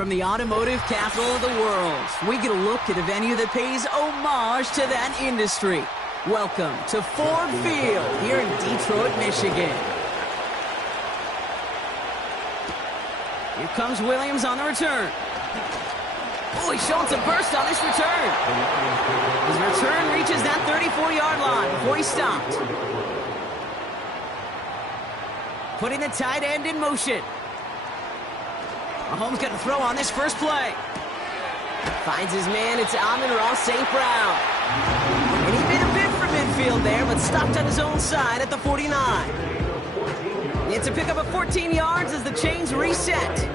From the automotive capital of the world, we get a look at a venue that pays homage to that industry. Welcome to Ford Field here in Detroit, Michigan. Here comes Williams on the return. Oh, he's showing some burst on this return. His return reaches that 34-yard line before he stopped. Putting the tight end in motion. Mahomes got to throw on this first play. Finds his man. It's Amon-Ra St. Brown. And he made a bid for midfield there, but stopped on his own side at the 49. It's a pickup of 14 yards as the chains reset.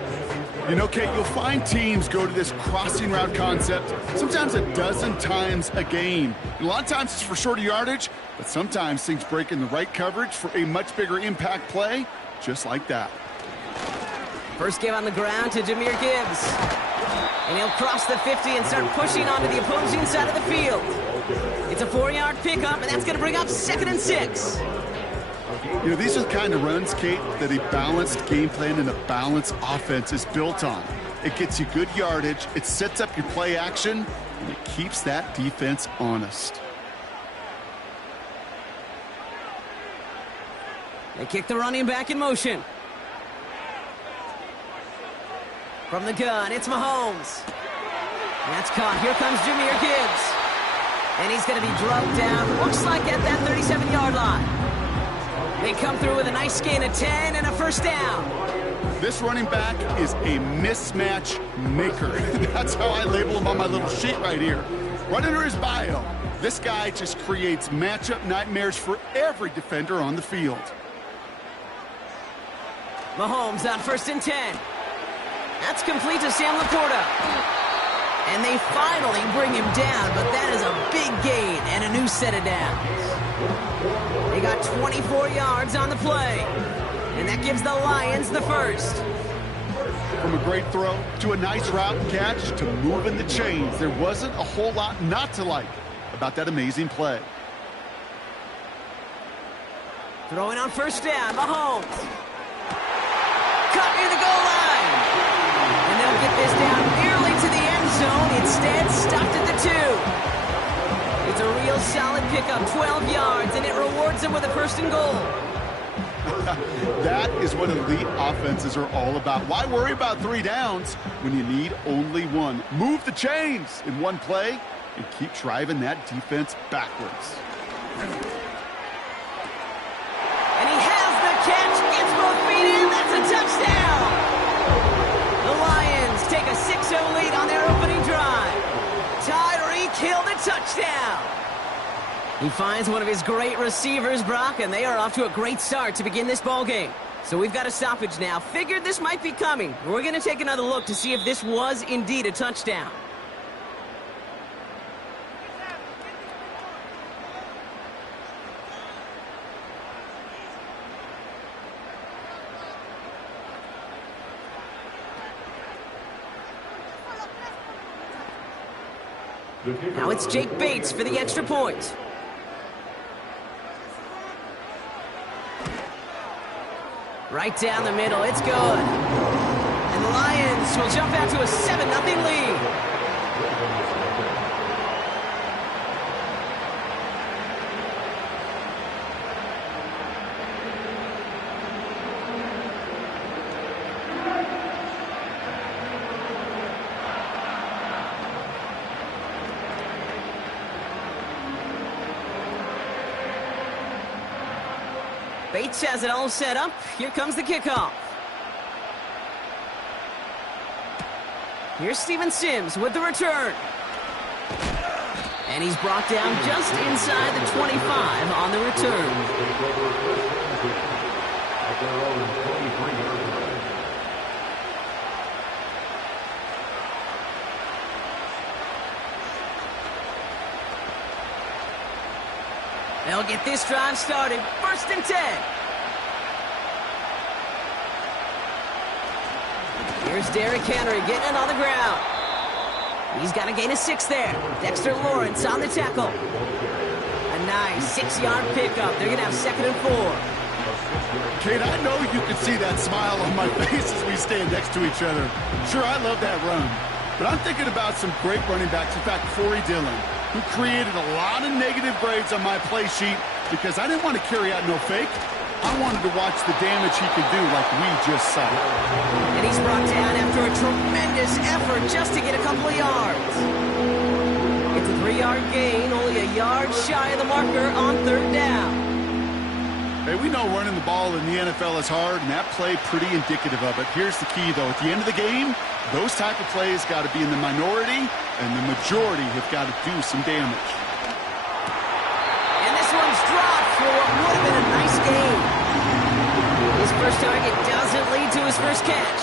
You know, Kate, you'll find teams go to this crossing route concept sometimes a dozen times a game. And a lot of times it's for shorter yardage, but sometimes things break in the right coverage for a much bigger impact play, just like that. First give on the ground to Jahmyr Gibbs. And he'll cross the 50 and start pushing onto the opposing side of the field. It's a 4-yard pickup, and that's going to bring up 2nd and 6. You know, these are the kind of runs, Kate, that a balanced game plan and a balanced offense is built on. It gets you good yardage, it sets up your play action, and it keeps that defense honest. They kick the running back in motion. From the gun, it's Mahomes. And that's caught. Here comes Jahmyr Gibbs. And he's going to be drugged down, looks like at that 37-yard line. They come through with a nice gain of 10 and a first down. This running back is a mismatch maker. That's how I label him on my little sheet right here. Right under his bio, this guy just creates matchup nightmares for every defender on the field. Mahomes on 1st and 10. That's complete to Sam Laporta. And they finally bring him down, but that is a big gain and a new set of downs. They got 24 yards on the play, and that gives the Lions the first. From a great throw to a nice route and catch to moving the chains, there wasn't a whole lot not to like about that amazing play. Throwing on 1st down, Mahomes. Caught near the goal line. And they'll get this down nearly to the end zone. Instead, stopped at the 2. It's a real solid pickup, 12 yards, and it rewards them with a 1st and goal. That is what elite offenses are all about. Why worry about 3 downs when you need only 1? Move the chains in one play and keep driving that defense backwards. And he has the catch, gets both feet in, that's a touchdown! The Lions take a 6-0 lead on their opening drive. Tyreek Hill the touchdown. He finds one of his great receivers, Brock, and they are off to a great start to begin this ball game. So we've got a stoppage now. Figured this might be coming. We're going to take another look to see if this was indeed a touchdown. Now it's Jake Bates for the extra point. Right down the middle, it's good. And the Lions will jump out to a 7-0 lead. Bates has it all set up. Here comes the kickoff. Here's Steven Sims with the return. And he's brought down just inside the 25 on the return. They'll get this drive started. 1st and 10. Here's Derrick Henry getting it on the ground. He's got a gain of 6 there. Dexter Lawrence on the tackle. A nice 6-yard pickup. They're going to have 2nd and 4. Kate, I know you can see that smile on my face as we stand next to each other. Sure, I love that run. But I'm thinking about some great running backs. In fact, Corey Dillon, who created a lot of negative grades on my play sheet because I didn't want to carry out no fake. I wanted to watch the damage he could do like we just saw. And he's brought down after a tremendous effort just to get a couple of yards. It's a 3-yard gain, only a yard shy of the marker on 3rd down. Hey, we know running the ball in the NFL is hard, and that play pretty indicative of it. Here's the key, though. At the end of the game, those type of plays got to be in the minority, and the majority have got to do some damage. And this one's dropped for what would have been a nice gain. His first target doesn't lead to his first catch.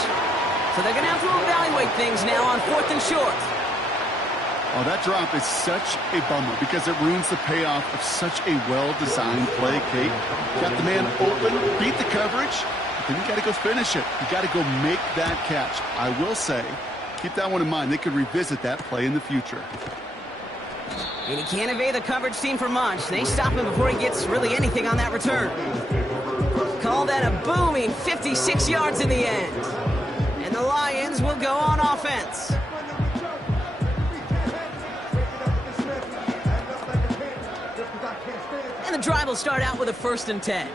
So they're going to have to evaluate things now on 4th and short. Oh, that drop is such a bummer because it ruins the payoff of such a well-designed play, Kate. Got the man open, beat the coverage, but then you got to go finish it. You got to go make that catch. I will say, keep that one in mind. They could revisit that play in the future. And he can't evade the coverage team for much. They stop him before he gets really anything on that return. Call that a booming 56 yards in the end. And the Lions will go on offense. And the drive will start out with a 1st and 10.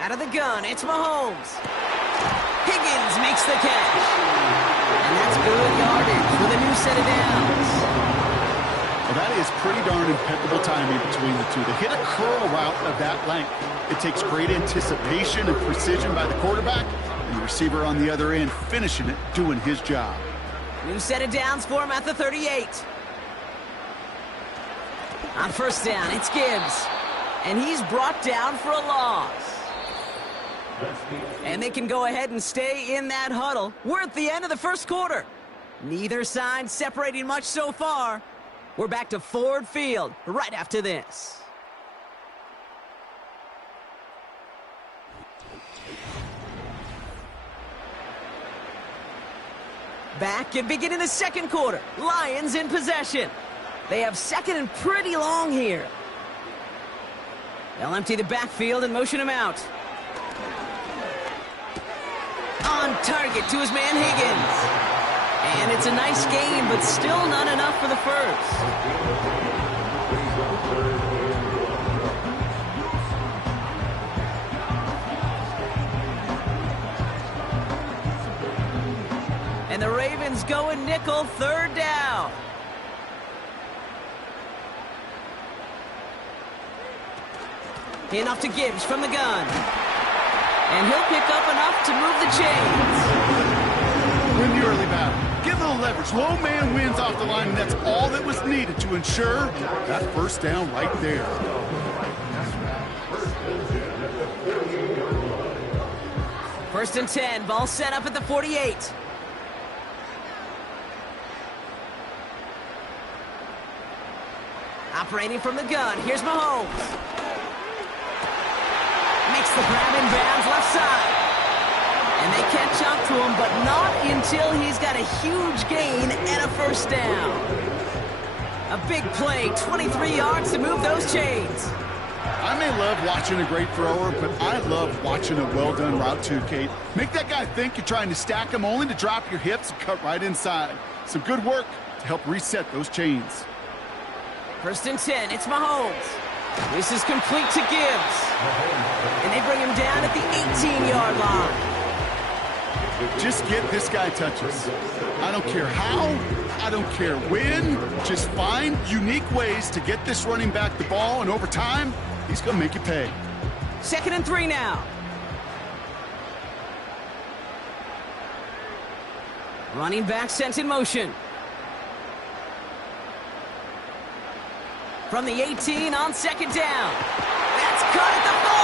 Out of the gun, it's Mahomes. Higgins makes the catch. And that's good yardage with a new set of downs. Well, that is pretty darn impeccable timing between the two. To hit a curl route of that length, it takes great anticipation and precision by the quarterback, and the receiver on the other end finishing it, doing his job. New set of downs for him at the 38. On 1st down, it's Gibbs. And he's brought down for a loss. And they can go ahead and stay in that huddle. We're at the end of the 1st quarter. Neither side separating much so far. We're back to Ford Field right after this. Back and beginning the 2nd quarter. Lions in possession. They have 2nd and pretty long here. They'll empty the backfield and motion him out. On target to his man Higgins. And it's a nice game, but still not enough for the first. And the Ravens go in nickel, 3rd down. Enough to Gibbs from the gun. And he'll pick up enough to move the chains. Win the early battle. Get a little leverage. Low man wins off the line, and that's all that was needed to ensure that 1st down right there. First and 10, ball set up at the 48. Operating from the gun, here's Mahomes. Makes the grab in bounds left side. And they catch up to him, but not until he's got a huge gain and a 1st down. A big play, 23 yards to move those chains. I may love watching a great thrower, but I love watching a well-done route too, Kate. Make that guy think you're trying to stack him only to drop your hips and cut right inside. Some good work to help reset those chains. 1st and 10, it's Mahomes. This is complete to Gibbs. And they bring him down at the 18-yard line. Just get this guy touches. I don't care how, I don't care when. Just find unique ways to get this running back the ball, and over time, he's going to make you pay. 2nd and 3 now. Running back sent in motion. From the 18 on 2nd down. That's cut at the 4.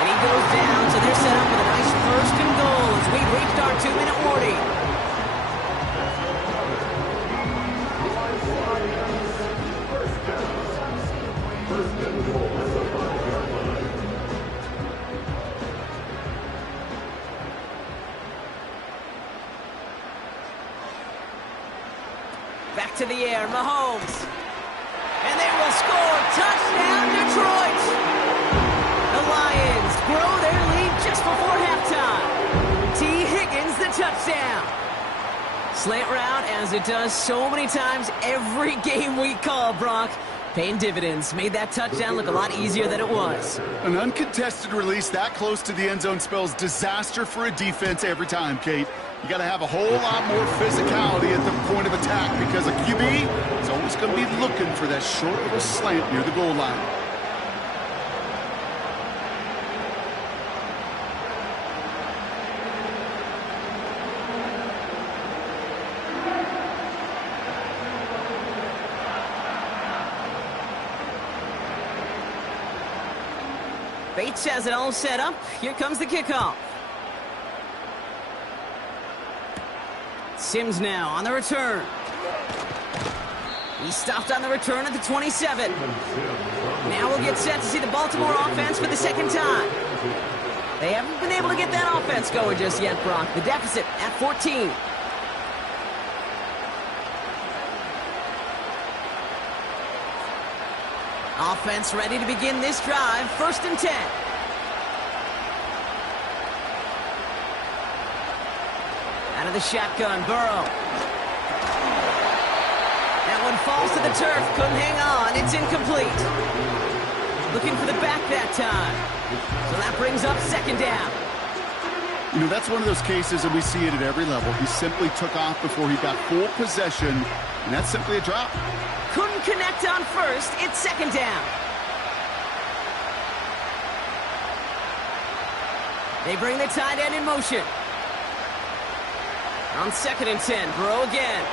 And he goes down, so they're set up with a nice 1st and goal as we reached our 2-minute warning. Back to to the air. Mahomes. And they will score. Touchdown, Detroit. The Lions grow their lead just before halftime. T. Higgins, the touchdown. Slant route, as it does so many times every game we call, Brock. Paying dividends. Made that touchdown look a lot easier than it was. An uncontested release that close to the end zone spells disaster for a defense every time, Kate. You got to have a whole lot more physicality at the point of attack because a QB is always going to be looking for that short little slant near the goal line. Bates has it all set up. Here comes the kickoff. Sims now on the return. He stopped on the return at the 27. Now we'll get set to see the Baltimore offense for the second time. They haven't been able to get that offense going just yet, Brock. The deficit at 14. Offense ready to begin this drive. 1st and 10. Out of the shotgun, Burrow. That one falls to the turf. Couldn't hang on. It's incomplete. Looking for the back that time. So that brings up 2nd down. You know, that's one of those cases, and we see it at every level. He simply took off before he got full possession, and that's simply a drop. Couldn't connect on 1st. It's 2nd down. They bring the tight end in motion. On 2nd and 10, Burrow again.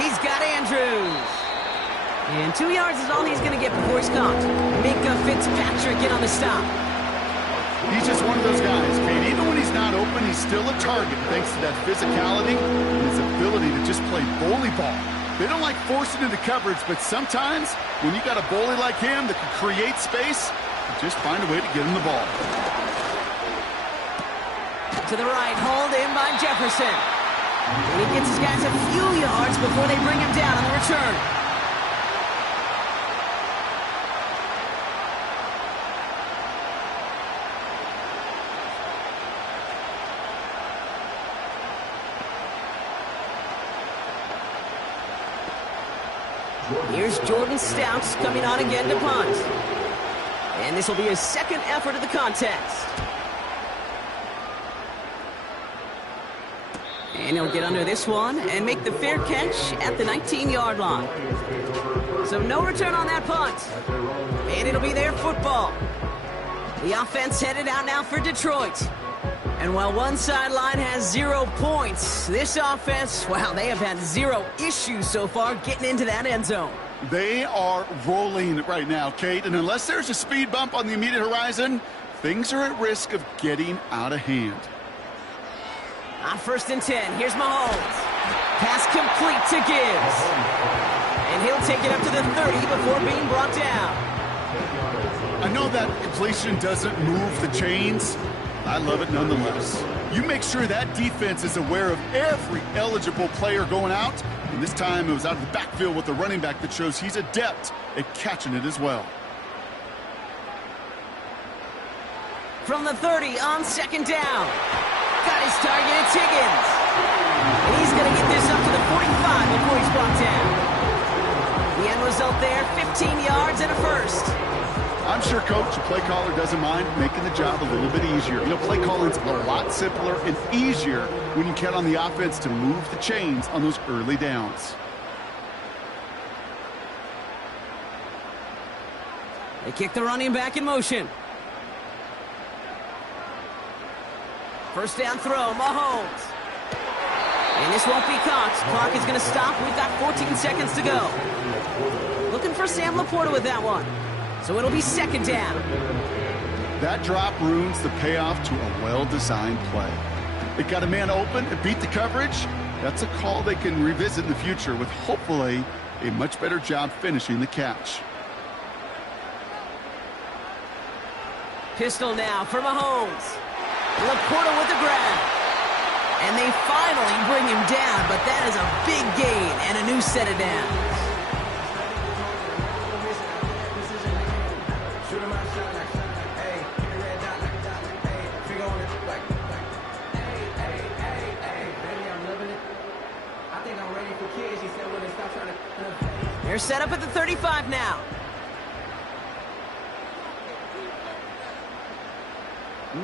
He's got Andrews. And 2 yards is all he's going to get before he's caught. Minka Fitzpatrick get on the stop. He's just one of those guys, Kate. Even when he's not open, he's still a target thanks to that physicality and his ability to just play bully ball. They don't like forcing into coverage, but sometimes when you got a bully like him that can create space, you just find a way to get him the ball. To the right, hauled in by Jefferson. And he gets his guys a few yards before they bring him down on the return. Here's Jordan Stouts coming on again to punt. And this will be his 2nd effort of the contest. And he'll get under this one and make the fair catch at the 19-yard line. So no return on that punt. And it'll be their football. The offense headed out now for Detroit. And while one sideline has 0 points, this offense, wow, they have had 0 issues so far getting into that end zone. They are rolling right now, Kate, and unless there's a speed bump on the immediate horizon, things are at risk of getting out of hand. On 1st and 10, here's Mahomes. Pass complete to Gibbs. And he'll take it up to the 30 before being brought down. I know that completion doesn't move the chains. I love it nonetheless. You make sure that defense is aware of every eligible player going out. And this time it was out of the backfield with the running back that shows he's adept at catching it as well. From the 30 on 2nd down. Got his target, it's Higgins. And he's going to get this up to the 45 before he's brought down. The end result there, 15 yards and a 1st. I'm sure, Coach, the play caller doesn't mind making the job a little bit easier. You know, play calling's a lot simpler and easier when you count on the offense to move the chains on those early downs. They kick the running back in motion. 1st down throw, Mahomes. And this won't be caught. Clock is going to stop. We've got 14 seconds to go. Looking for Sam Laporta with that one. So it'll be 2nd down. That drop ruins the payoff to a well-designed play. They got a man open and beat the coverage. That's a call they can revisit in the future with hopefully a much better job finishing the catch. Pistol now for Mahomes. Laporta with the grab. And they finally bring him down, but that is a big gain and a new set of downs. They're set up at the 35 now.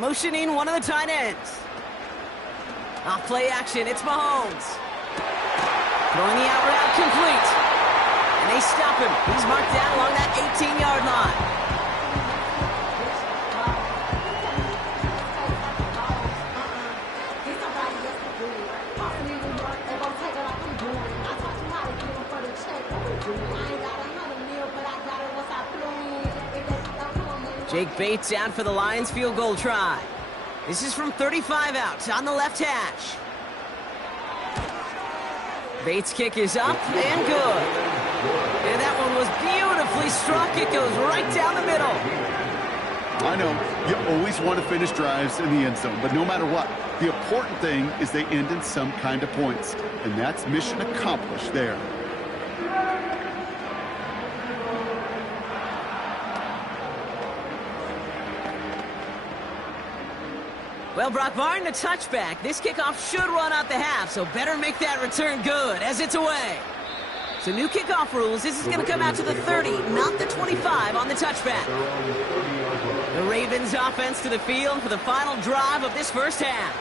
Motioning one of the tight ends. Off play action, it's Mahomes. Throwing the out route complete. And they stop him. He's marked down along that 18-yard line. Jake Bates out for the Lions field goal try. This is from 35 out on the left hash. Bates' kick is up and good. And that one was beautifully struck. It goes right down the middle. I know, you always want to finish drives in the end zone, but no matter what, the important thing is they end in some kind of points. And that's mission accomplished there. Well, Brock, barring the touchback, this kickoff should run out the half, so better make that return good as it's away. So new kickoff rules, this is going to come out to the 30, not the 25 on the touchback. The Ravens offense to the field for the final drive of this first half.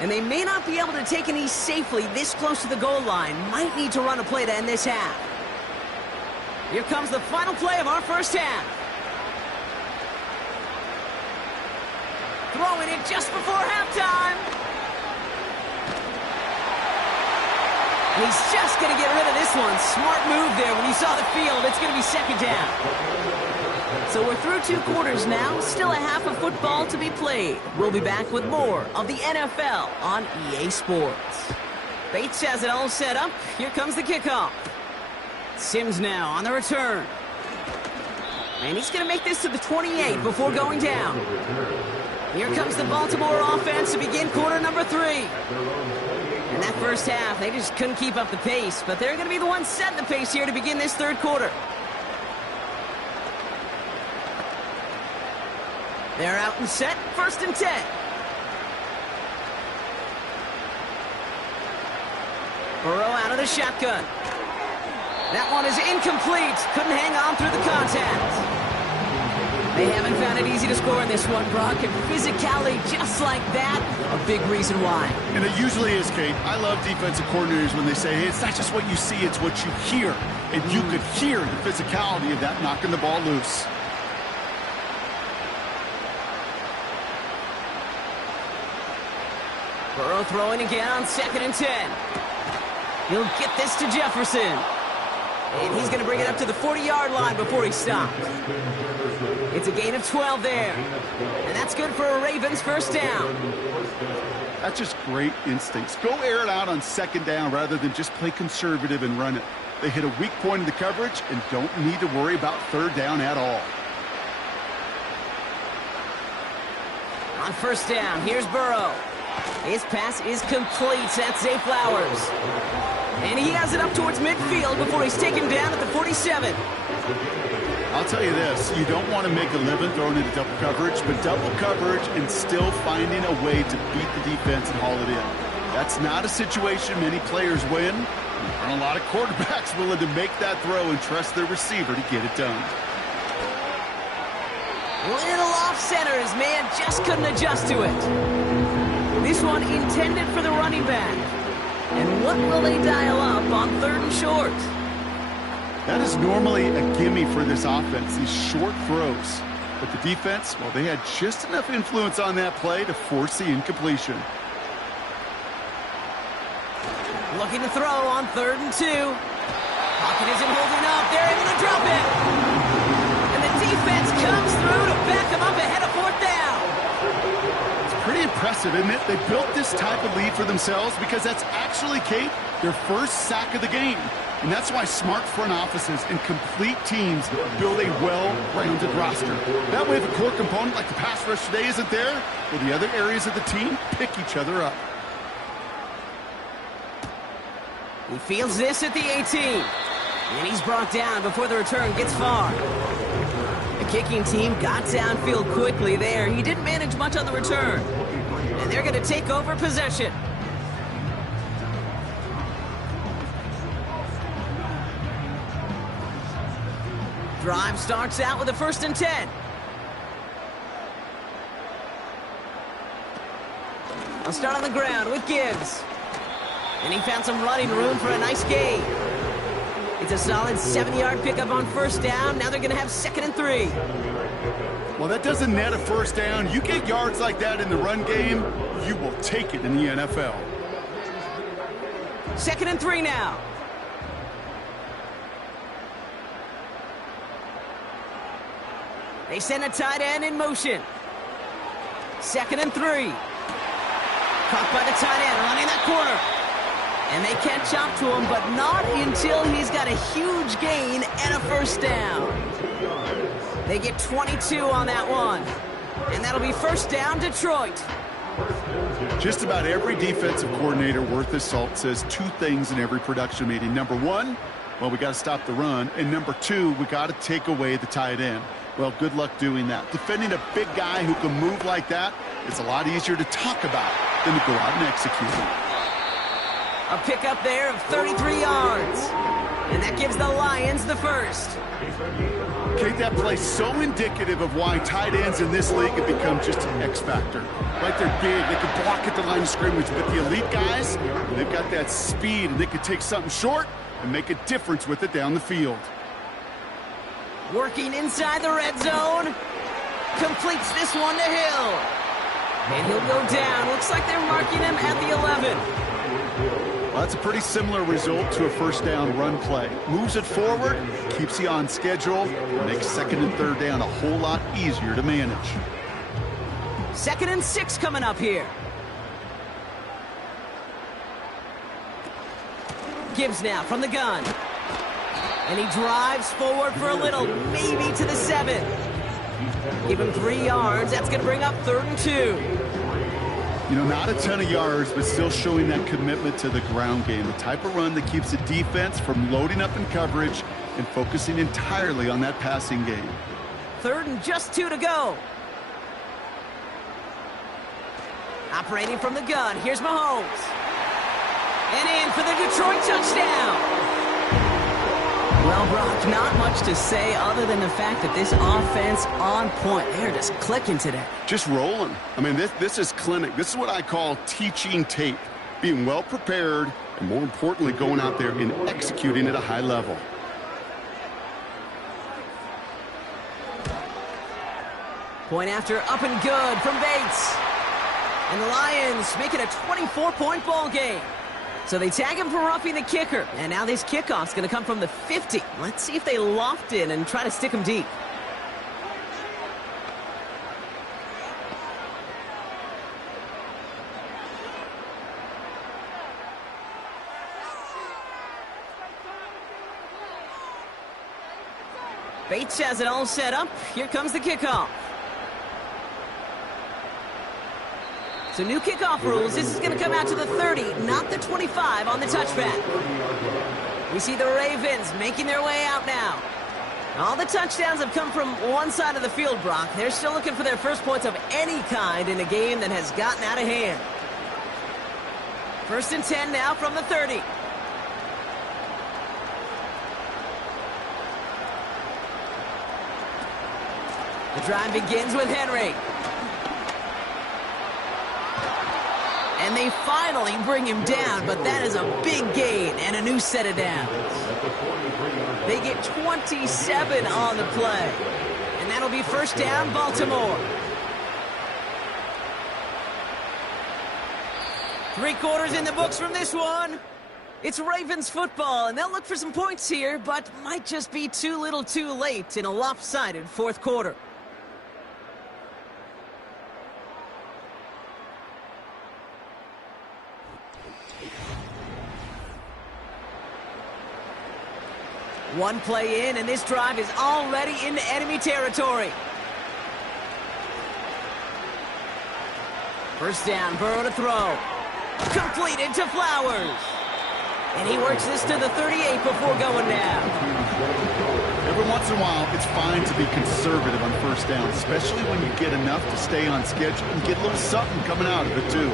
And they may not be able to take an ease safely this close to the goal line. Might need to run a play to end this half. Here comes the final play of our first half. Throwing it just before halftime. He's just going to get rid of this one. Smart move there when you saw the field. It's going to be second down. So we're through 2 quarters now. Still a half of football to be played. We'll be back with more of the NFL on EA Sports. Bates has it all set up. Here comes the kickoff. Sims now on the return. And he's going to make this to the 28 before going down. Here comes the Baltimore offense to begin quarter number 3. In that first half, they just couldn't keep up the pace, but they're going to be the ones setting the pace here to begin this third quarter. They're out and set, 1st and 10. Burrow out of the shotgun. That one is incomplete. Couldn't hang on through the contact. They haven't found it easy to score in this one, Brock, and physicality just like that, a big reason why. And it usually is, Kate. I love defensive coordinators when they say, hey, it's not just what you see, it's what you hear. And you could hear the physicality of that knocking the ball loose. Burrow throwing again on 2nd and 10. He'll get this to Jefferson. And he's going to bring it up to the 40-yard line before he stops. It's a gain of 12 there. And that's good for a Ravens first down. That's just great instincts. Go air it out on 2nd down rather than just play conservative and run it. They hit a weak point in the coverage and don't need to worry about 3rd down at all. On 1st down, here's Burrow. His pass is complete. That's Zay Flowers. And he has it up towards midfield before he's taken down at the 47. I'll tell you this, you don't want to make a living throwing into double coverage, but double coverage and still finding a way to beat the defense and haul it in. That's not a situation many players win. And a lot of quarterbacks willing to make that throw and trust their receiver to get it done. Little off center, his man just couldn't adjust to it. This one intended for the running back. And what will they dial up on 3rd and short? That is normally a gimme for this offense, these short throws. But the defense, well, they had just enough influence on that play to force the incompletion. Looking to throw on 3rd and 2. Pocket isn't holding up. They're able to drop it. And the defense comes through to back them up ahead of 4th down. Pretty impressive, isn't it? They built this type of lead for themselves because that's actually, Kate, their first sack of the game. And that's why smart front offices and complete teams build a well-rounded roster. That way, if a core component like the pass rush today isn't there, well, the other areas of the team pick each other up. He fields this at the 18. And he's brought down before the return gets far. The kicking team got downfield quickly there. He didn't manage much on the return. And they're going to take over possession. Drive starts out with a 1st and 10. I'll start on the ground with Gibbs. And he found some running room for a nice gain. It's a solid 7-yard pickup on 1st down. Now they're going to have 2nd and 3. Well, that doesn't net a 1st down. You get yards like that in the run game, you will take it in the NFL. 2nd and 3 now. They send a tight end in motion. 2nd and 3. Caught by the tight end, running that corner. And they catch up to him, but not until he's got a huge gain and a 1st down. They get 22 on that one. And that'll be 1st down, Detroit. Just about every defensive coordinator worth his salt says 2 things in every production meeting. Number 1, well, we got to stop the run. And number 2, we got to take away the tight end. Well, good luck doing that. Defending a big guy who can move like that, it's a lot easier to talk about than to go out and execute. A pickup there of 33 yards. And that gives the Lions the 1st. Okay, that play so indicative of why tight ends in this league have become just an X factor. Right, they're big, they can block at the line of scrimmage, but the elite guys, they've got that speed, and they can take something short and make a difference with it down the field. Working inside the red zone. Completes this one to Hill. And he'll go down. Looks like they're marking him at the 11. Well, that's a pretty similar result to a 1st down run play. Moves it forward, keeps you on schedule, and makes 2nd and 3rd down a whole lot easier to manage. 2nd and 6 coming up here. Gibbs now from the gun. And he drives forward for a little, maybe to the 7. Give him 3 yards. That's going to bring up 3rd and 2. You know, not a ton of yards, but still showing that commitment to the ground game. The type of run that keeps the defense from loading up in coverage and focusing entirely on that passing game. 3rd and just 2 to go. Operating from the gun, here's Mahomes. And in for the Detroit touchdown. Well, Brock, not much to say other than the fact that this offense on point. They're just clicking today. Just rolling. I mean, this is clinic. This is what I call teaching tape. Being well prepared, and more importantly, going out there and executing at a high level. Point after up and good from Bates. And the Lions make it a 24-point ball game. So they tag him for roughing the kicker. And now this kickoff's going to come from the 50. Let's see if they loft in and try to stick him deep. Bates has it all set up. Here comes the kickoff. So new kickoff rules. This is going to come out to the 30, not the 25 on the touchback. We see the Ravens making their way out now. All the touchdowns have come from one side of the field, Brock. They're still looking for their first points of any kind in a game that has gotten out of hand. 1st and 10 now from the 30. The drive begins with Henry. And they finally bring him down, but that is a big gain and a new set of downs. They get 27 on the play. And that'll be 1st down, Baltimore. 3 quarters in the books from this one. It's Ravens football, and they'll look for some points here, but might just be too little too late in a lopsided 4th quarter. One play in, and this drive is already into enemy territory. 1st down, Burrow to throw. Completed to Flowers. And he works this to the 38 before going down. Every once in a while, it's fine to be conservative on first down, especially when you get enough to stay on schedule and get a little something coming out of it, too.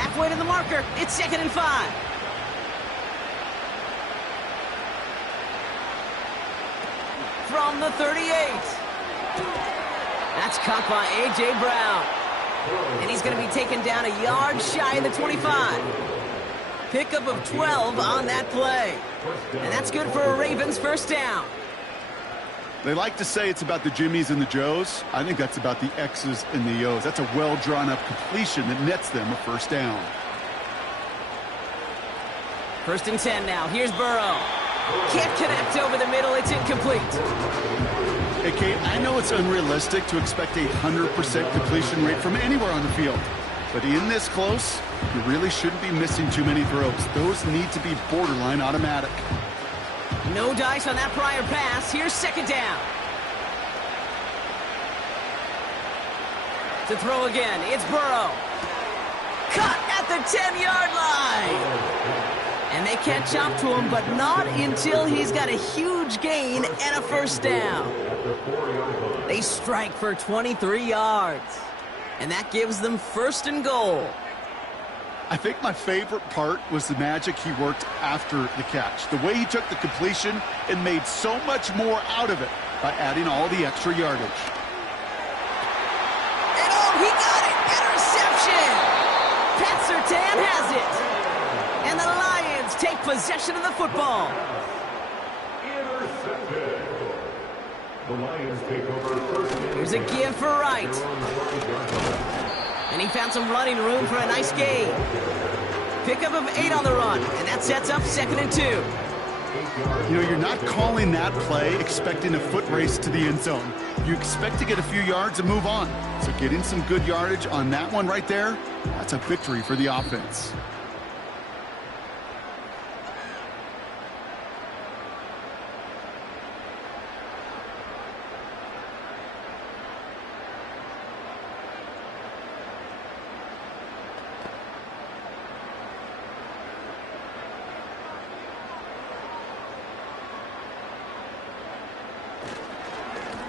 Halfway to the marker. It's 2nd and 5. From the 38. That's caught by A.J. Brown. And he's going to be taken down a yard shy of the 25. Pickup of 12 on that play. And that's good for a Ravens first down. They like to say it's about the Jimmies and the Joes. I think that's about the X's and the O's. That's a well-drawn-up completion that nets them a first down. 1st and 10 now. Here's Burrow. Can't connect over the middle. It's incomplete. Hey, Kate, I know it's unrealistic to expect a 100% completion rate from anywhere on the field. But in this close, you really shouldn't be missing too many throws. Those need to be borderline automatic. No dice on that prior pass. Here's 2nd down. To throw again, it's Burrow. Cut at the 10-yard line. And they catch up to him, but not until he's got a huge gain and a first down. They strike for 23 yards. And that gives them 1st and goal. I think my favorite part was the magic he worked after the catch. The way he took the completion and made so much more out of it by adding all the extra yardage. And oh, he got it! Interception! Pat Surtain has it. And the Lions take possession of the football. Intercepted. The Lions take over first. Here's a give for Wright. And he found some running room for a nice gain. Pickup of 8 on the run, and that sets up 2nd and 2. You know, you're not calling that play expecting a foot race to the end zone. You expect to get a few yards and move on. So getting some good yardage on that one right there, that's a victory for the offense.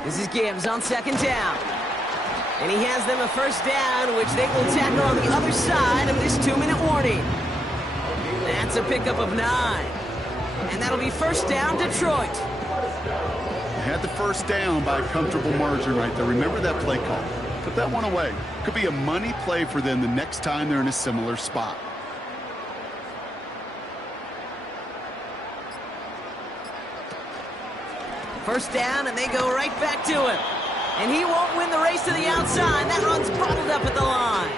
This is Gibbs on 2nd down. And he has them a first down, which they will tackle on the other side of this 2-minute warning. That's a pickup of 9. And that'll be first down, Detroit. They had the first down by a comfortable margin right there. Remember that play call. Put that one away. Could be a money play for them the next time they're in a similar spot. First down, and they go right back to him. And he won't win the race to the outside. That run's bottled up at the line.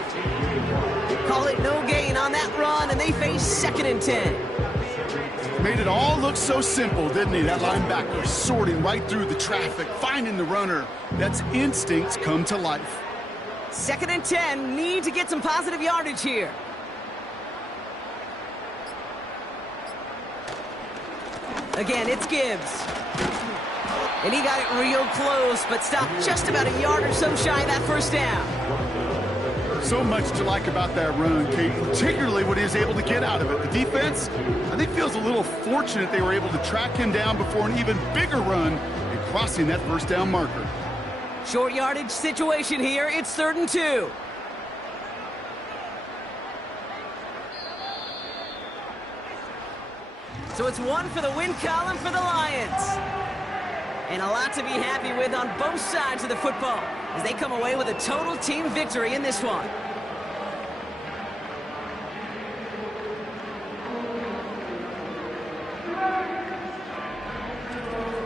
Call it no gain on that run, and they face 2nd and 10. Made it all look so simple, didn't he? That linebacker sorting right through the traffic, finding the runner. That's instincts come to life. 2nd and 10, need to get some positive yardage here. Again, it's Gibbs. And he got it real close, but stopped just about a yard or so shy of that first down. So much to like about that run, Kate, particularly what he was able to get out of it. The defense, I think, feels a little fortunate they were able to track him down before an even bigger run and crossing that first down marker. Short yardage situation here. It's 3rd and 2. So it's 1 for the win column for the Lions. And a lot to be happy with on both sides of the football as they come away with a total team victory in this one.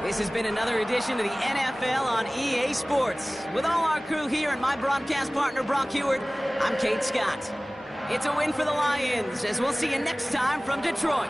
This has been another edition of the NFL on EA Sports. With all our crew here and my broadcast partner, Brock Heward, I'm Kate Scott. It's a win for the Lions, as we'll see you next time from Detroit.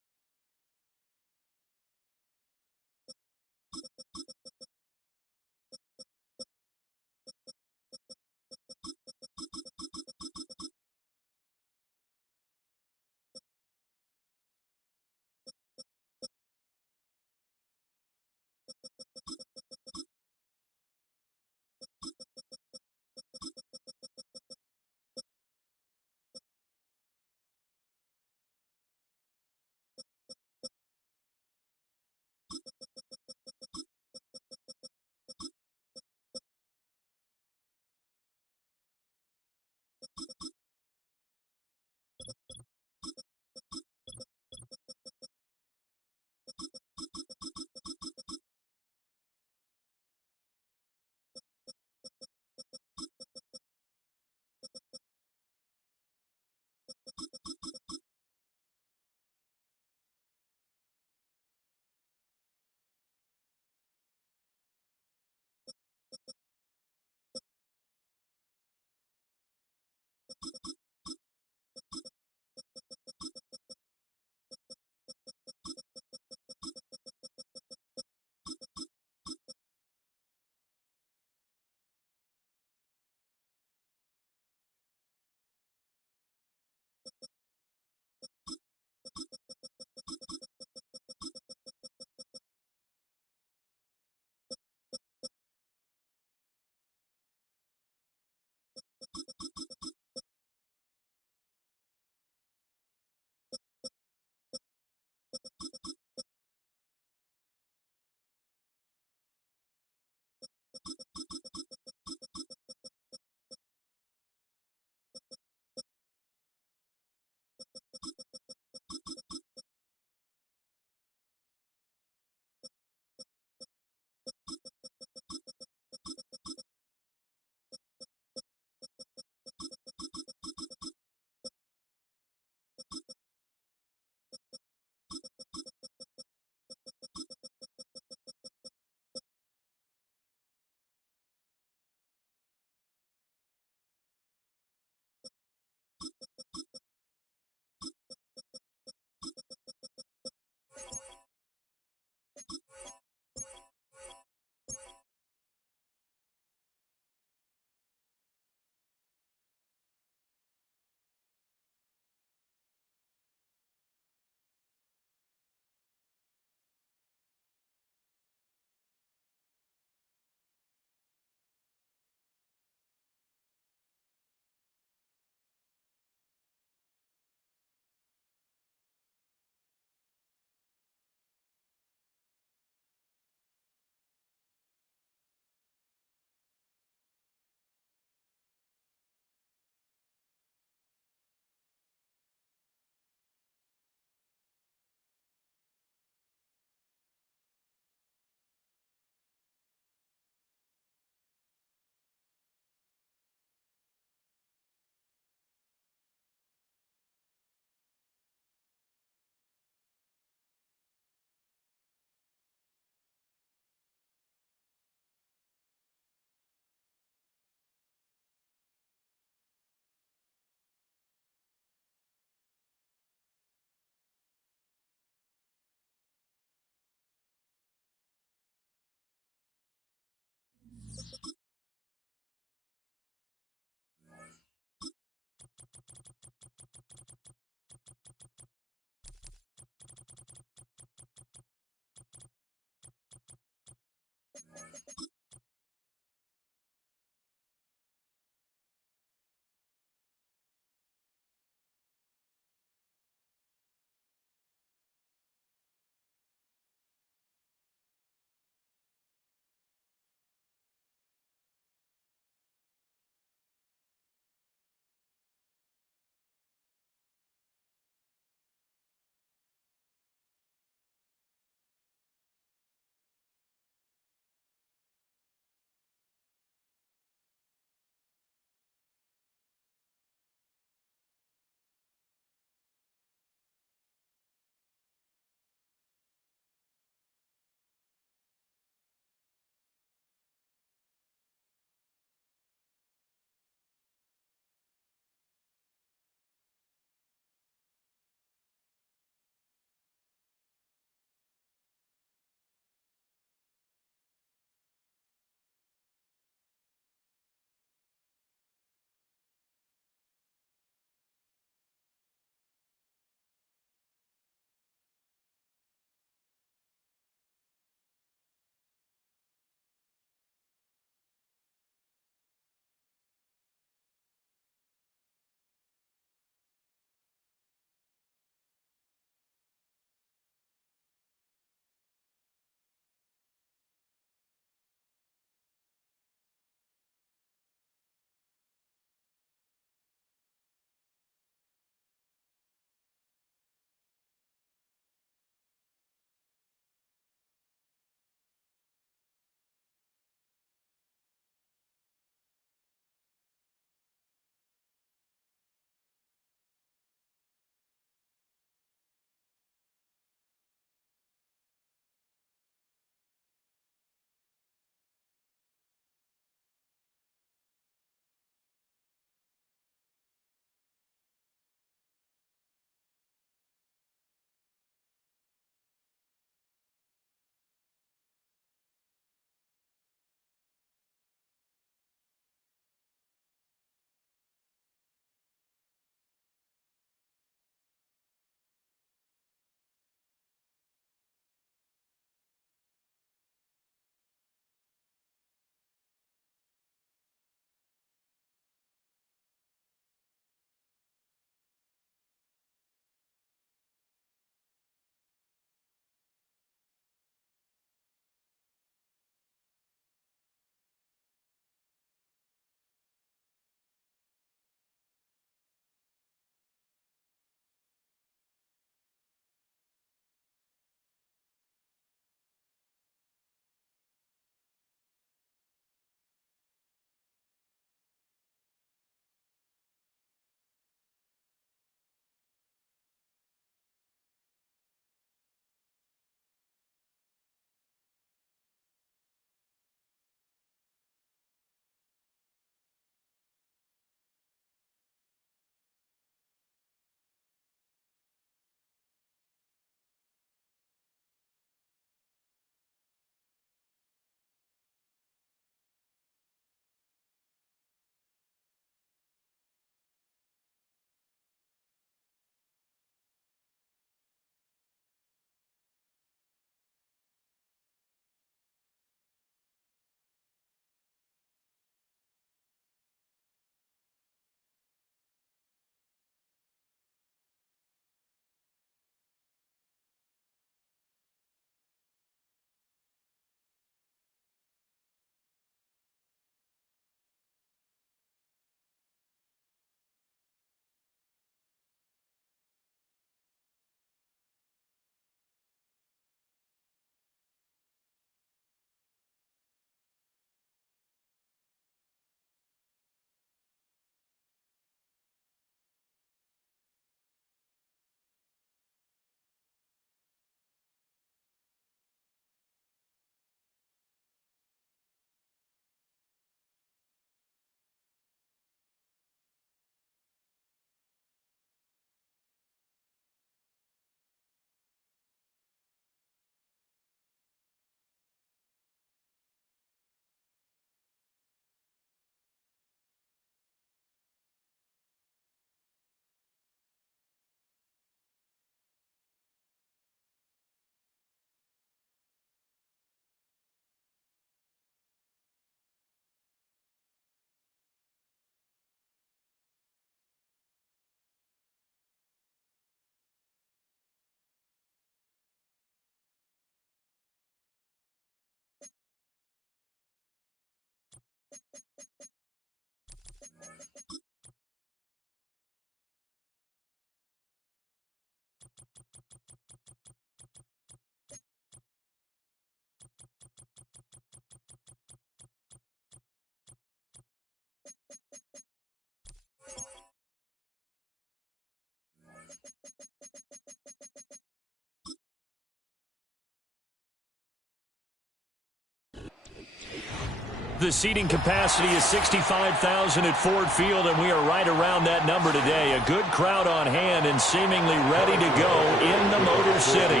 The seating capacity is 65,000 at Ford Field, and we are right around that number today. A good crowd on hand and seemingly ready to go in the Motor City.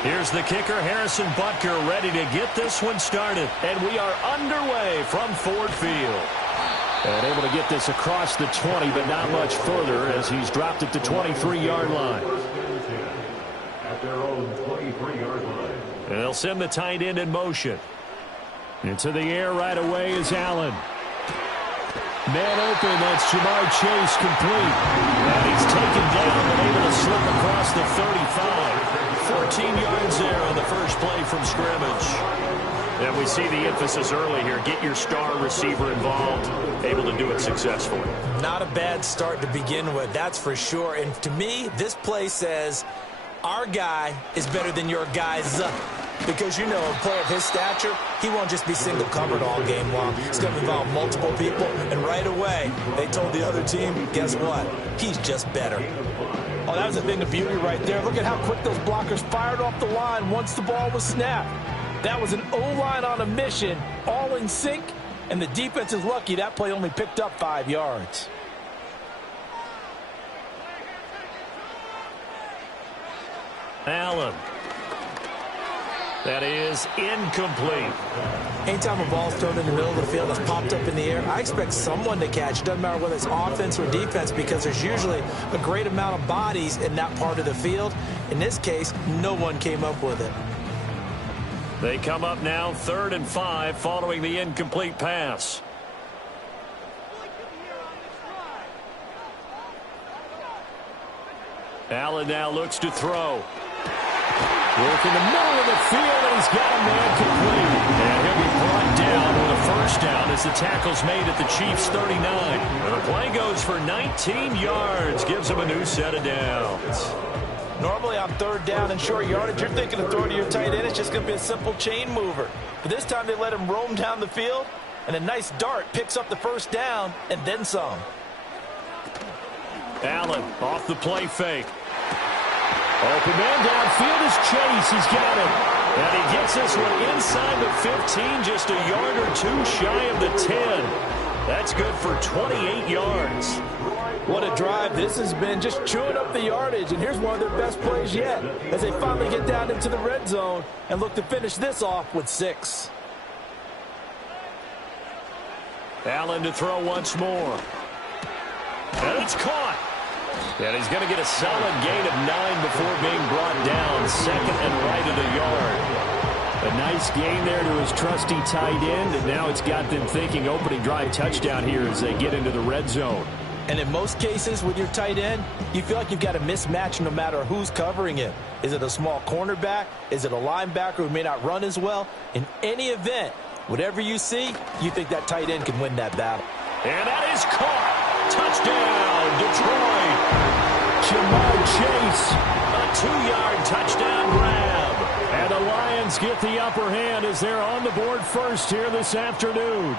Here's the kicker, Harrison Butker, ready to get this one started. And we are underway from Ford Field. And able to get this across the 20, but not much further as he's dropped it to 23-yard line. At their own 23-yard line. And they'll send the tight end in motion. Into the air right away is Allen. Man open, that's Jamar Chase complete. And he's taken down but able to slip across the 35. 14 yards there on the first play from scrimmage. And we see the emphasis early here. Get your star receiver involved. Able to do it successfully. Not a bad start to begin with, that's for sure. And to me, this play says our guy is better than your guy's. Because, you know, a player of his stature, he won't just be single covered all game long. It's going to involve multiple people. And right away, they told the other team, guess what? He's just better. Oh, that was a thing of beauty right there. Look at how quick those blockers fired off the line once the ball was snapped. That was an O-line on a mission, all in sync, and the defense is lucky that play only picked up 5 yards. Allen. That is incomplete. Anytime a ball's thrown in the middle of the field that's popped up in the air, I expect someone to catch. Doesn't matter whether it's offense or defense, because there's usually a great amount of bodies in that part of the field. In this case, no one came up with it. They come up now 3rd and 5 following the incomplete pass. Allen now looks to throw. Work in the middle of the field, and he's got a man complete. And he'll be brought down with a first down as the tackle's made at the Chiefs' 39. And the play goes for 19 yards, gives him a new set of downs. Normally on 3rd down and short yardage, you're thinking of throwing to your tight end. It's just going to be a simple chain mover. But this time they let him roam down the field, and a nice dart picks up the first down and then some. Allen off the play fake. Open man downfield is Chase. He's got it. And he gets this one inside the 15, just a yard or two shy of the 10. That's good for 28 yards. What a drive. This has been just chewing up the yardage. And here's one of their best plays yet as they finally get down into the red zone and look to finish this off with 6. Allen to throw once more. And it's caught. And he's going to get a solid gain of 9 before being brought down. 2nd and right at a yard. A nice gain there to his trusty tight end, and now it's got them thinking opening drive touchdown here as they get into the red zone. And in most cases with your tight end, you feel like you've got a mismatch no matter who's covering it. Is it a small cornerback? Is it a linebacker who may not run as well? In any event, whatever you see, you think that tight end can win that battle. And that is caught. Touchdown, Detroit. Jamar Chase, a 2-yard touchdown grab. And the Lions get the upper hand as they're on the board first here this afternoon.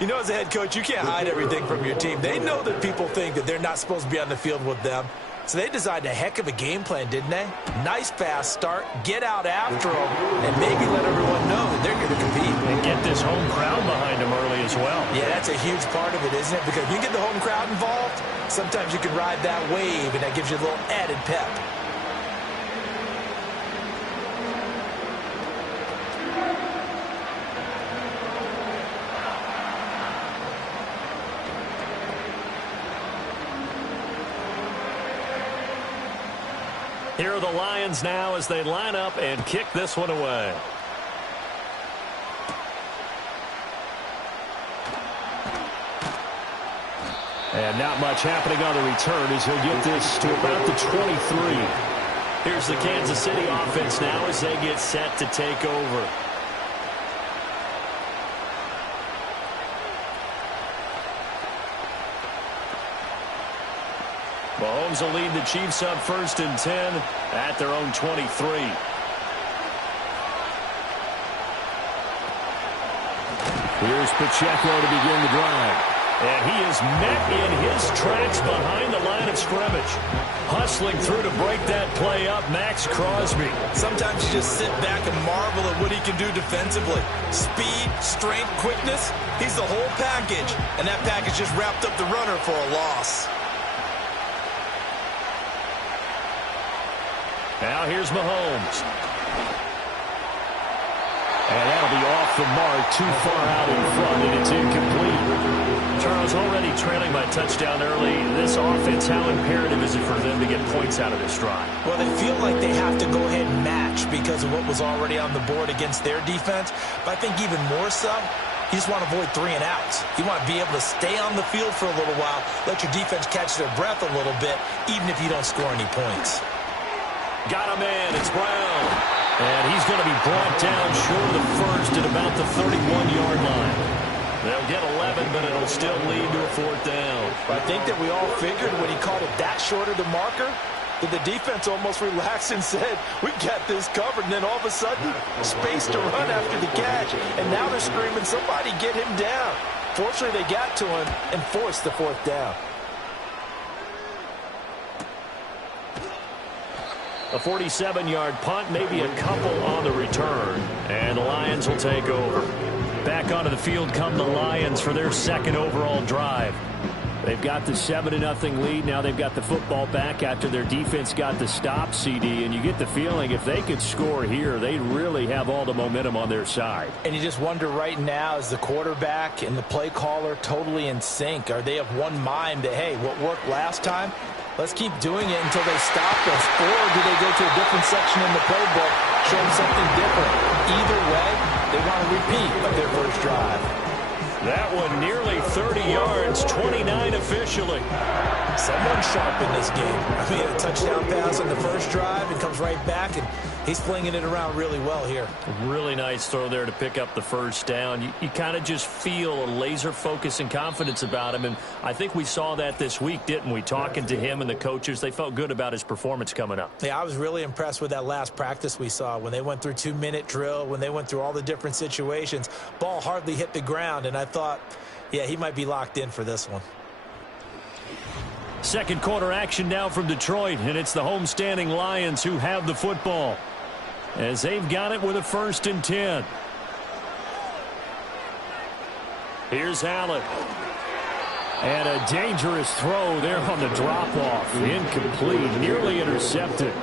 You know, as a head coach, you can't hide everything from your team. They know that people think that they're not supposed to be on the field with them. So they designed a heck of a game plan, didn't they? Nice fast start, get out after them, and maybe let everyone know that they're here to compete. And get this home crowd behind them early as well. Yeah, that's a huge part of it, isn't it? Because if you get the home crowd involved, sometimes you can ride that wave, and that gives you a little added pep. Here are the Lions now as they line up and kick this one away. And not much happening on the return as he'll get this to about the 23. Here's the Kansas City offense now as they get set to take over. Mahomes will lead the Chiefs up 1st and 10 at their own 23. Here's Pacheco to begin the drive. And he is met in his tracks behind the line of scrimmage. Hustling through to break that play up, Max Crosby. Sometimes you just sit back and marvel at what he can do defensively. Speed, strength, quickness, he's the whole package. And that package just wrapped up the runner for a loss. Now here's Mahomes. And that'll be off the mark, too far out in front, and it's incomplete. Charles, already trailing by touchdown early. This offense, how imperative is it for them to get points out of this drive? Well, they feel like they have to go ahead and match because of what was already on the board against their defense. But I think even more so, you just want to avoid 3 and outs. You want to be able to stay on the field for a little while, let your defense catch their breath a little bit, even if you don't score any points. Got a man. It's Brown. And he's going to be brought down short of the first at about the 31-yard line. They'll get 11, but it'll still lead to a 4th down. I think that we all figured when he caught it that short of the marker that the defense almost relaxed and said, we got this covered. And then all of a sudden, space to run after the catch. And now they're screaming, somebody get him down. Fortunately, they got to him and forced the 4th down. A 47-yard punt, maybe a couple on the return. And the Lions will take over. Back onto the field come the Lions for their second overall drive. They've got the 7-0 lead. Now they've got the football back after their defense got the stop, CD. And you get the feeling if they could score here, they'd really have all the momentum on their side. And you just wonder right now, is the quarterback and the play caller totally in sync? Are they of one mind that, hey, what worked last time? Let's keep doing it until they stop us. Or do they go to a different section in the playbook, show them something different? Either way, they want a repeat of their first drive. That one nearly 30 yards, 29 officially. Someone sharp in this game. I mean, a touchdown pass on the first drive and comes right back, and he's flinging it around really well here. Really nice throw there to pick up the first down. You kind of just feel a laser focus and confidence about him, and I think we saw that this week, didn't we? Talking to him and the coaches, they felt good about his performance coming up. Yeah, I was really impressed with that last practice we saw when they went through 2-minute drill, when they went through all the different situations. Ball hardly hit the ground, and I thought, yeah, he might be locked in for this one. Second quarter action now from Detroit, and it's the homestanding Lions who have the football as they've got it with a 1st and 10. Here's Allen. And a dangerous throw there on the drop-off. Incomplete, nearly intercepted.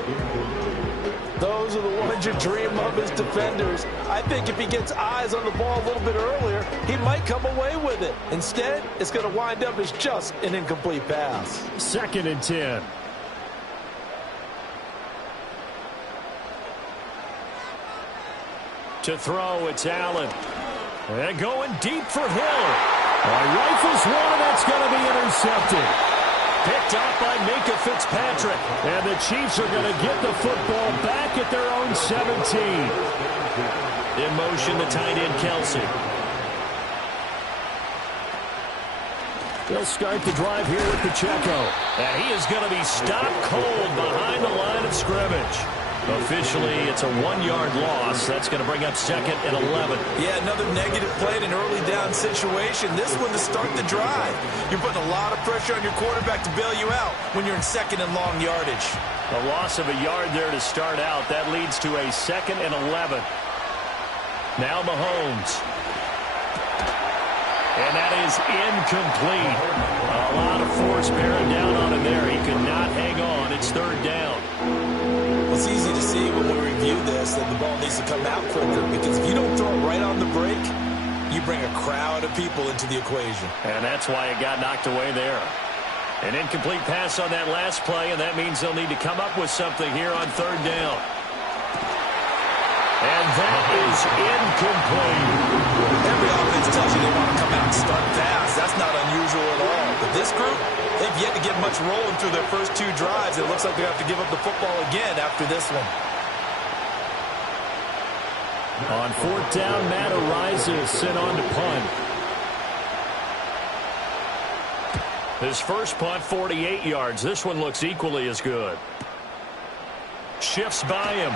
Those are the ones you dream of as defenders. I think if he gets eyes on the ball a little bit earlier, he might come away with it. Instead, it's going to wind up as just an incomplete pass. 2nd and 10. To throw, it's Allen. And going deep for Hill. Rifles one, and that's going to be intercepted. Picked up by Minka Fitzpatrick. And the Chiefs are going to get the football back at their own 17. In motion, the tight end, Kelsey. They'll start the drive here with Pacheco. And he is going to be stopped cold behind the line of scrimmage. Officially, it's a 1-yard loss. That's going to bring up 2nd and 11. Yeah, another negative play in an early down situation. This one to start the drive. You're putting a lot of pressure on your quarterback to bail you out when you're in 2nd and long yardage. A loss of a yard there to start out. That leads to a 2nd and 11. Now Mahomes. And that is incomplete. A lot of force bearing down on him there. He could not hang on. It's 3rd down. It's easy to see when we review this that the ball needs to come out quicker, because if you don't throw it right on the break, you bring a crowd of people into the equation. And that's why it got knocked away there. An incomplete pass on that last play, and that means they'll need to come up with something here on 3rd down. And that is incomplete. Every offense tells you they want to come out and start fast. That's not unusual at all. But this group, they've yet to get much rolling through their first 2 drives. It looks like they have to give up the football again after this one. On 4th down, Matt Ariza sent on to punt. His first punt, 48 yards. This one looks equally as good. Shifts by him.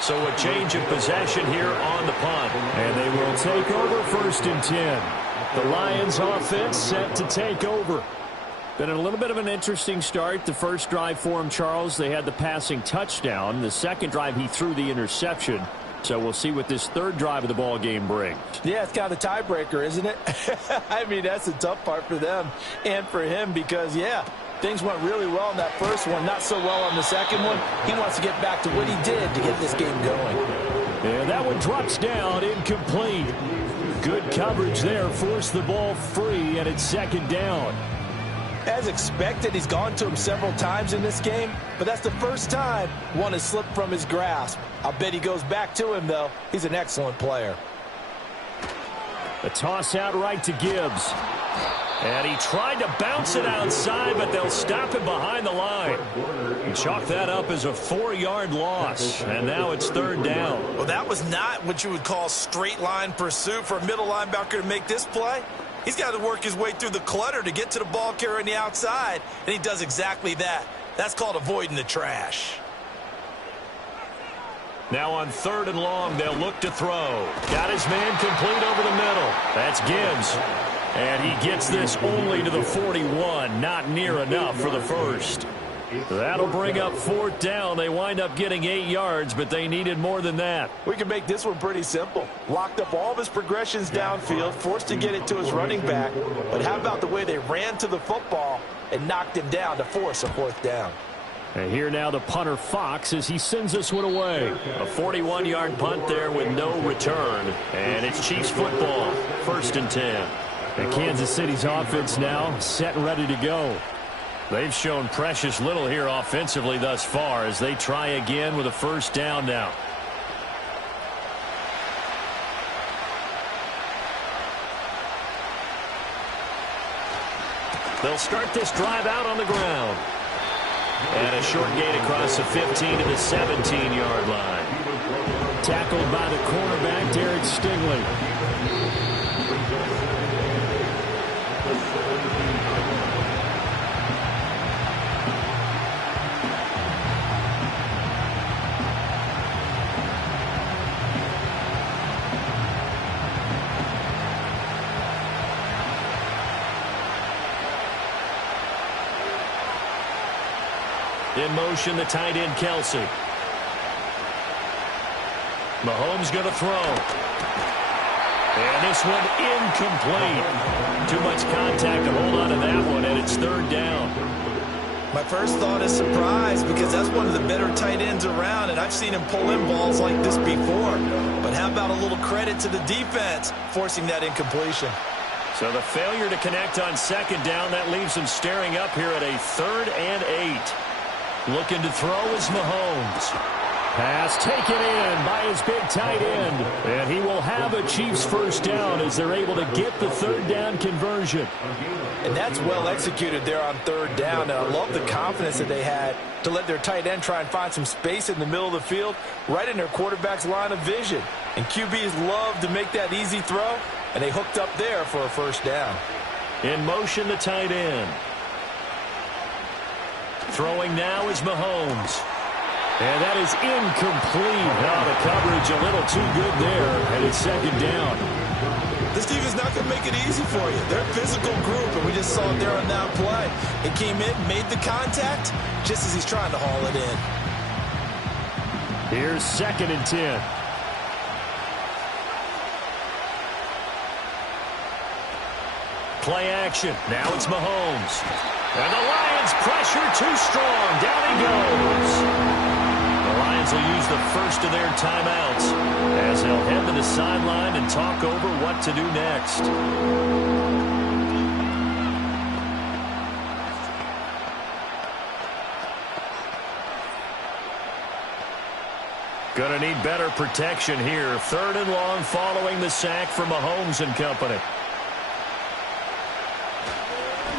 So a change of possession here on the punt. And they will take over 1st and 10. The Lions offense set to take over. Been a little bit of an interesting start. The first drive for him, Charles, they had the passing touchdown. The second drive, he threw the interception. So we'll see what this third drive of the ball game brings. Yeah, it's kind of the tiebreaker, isn't it? I mean, that's the tough part for them and for him because, yeah, things went really well in that first one, not so well on the second one. He wants to get back to what he did to get this game going. And that one drops down, incomplete. Good coverage there, forced the ball free, and it's second down. As expected, he's gone to him several times in this game, but that's the first time one has slipped from his grasp. I'll bet he goes back to him, though. He's an excellent player. A toss out right to Gibbs. And he tried to bounce it outside, but they'll stop him behind the line. He chalked that up as a 4-yard loss, and now it's third down. Well, that was not what you would call straight line pursuit for a middle linebacker to make this play. He's got to work his way through the clutter to get to the ball carrier on the outside, and he does exactly that. That's called avoiding the trash. Now on third and long, they'll look to throw. Got his man complete over the middle. That's Gibbs. And he gets this only to the 41. Not near enough for the first. That'll bring up fourth down. They wind up getting 8 yards, but they needed more than that. We can make this one pretty simple. Locked up all of his progressions downfield, forced to get it to his running back. But how about the way they ran to the football and knocked him down to force a fourth down? And here now the punter Fox as he sends this one away. A 41-yard punt there with no return. And it's Chiefs football, 1st and 10. And Kansas City's offense now set and ready to go. They've shown precious little here offensively thus far as they try again with a first down now. They'll start this drive out on the ground. And a short gain across the 15 to the 17-yard line. Tackled by the cornerback, Derek Stingley. In motion, the tight end, Kelsey. Mahomes going to throw. And this one incomplete. Too much contact to hold on to that one, and it's third down. My first thought is surprise because that's one of the better tight ends around, and I've seen him pull in balls like this before. But how about a little credit to the defense forcing that incompletion? So the failure to connect on second down, that leaves him staring up here at a 3rd and 8. Looking to throw is Mahomes. Pass taken in by his big tight end. And he will have a Chiefs first down as they're able to get the third down conversion. And that's well executed there on third down. And I love the confidence that they had to let their tight end try and find some space in the middle of the field, right in their quarterback's line of vision. And QBs love to make that easy throw, and they hooked up there for a first down. In motion, the tight end. Throwing now is Mahomes. And that is incomplete. Now the coverage a little too good there, and it's second down. This defense not going to make it easy for you. They're a physical group, and we just saw it there on that play. It came in, made the contact, just as he's trying to haul it in. Here's 2nd and 10. Play action. Now it's Mahomes. And the Lions pressure too strong. Down he goes. The Lions will use the first of their timeouts as they'll head to the sideline and talk over what to do next. Gonna need better protection here. 3rd and long following the sack from Mahomes and company.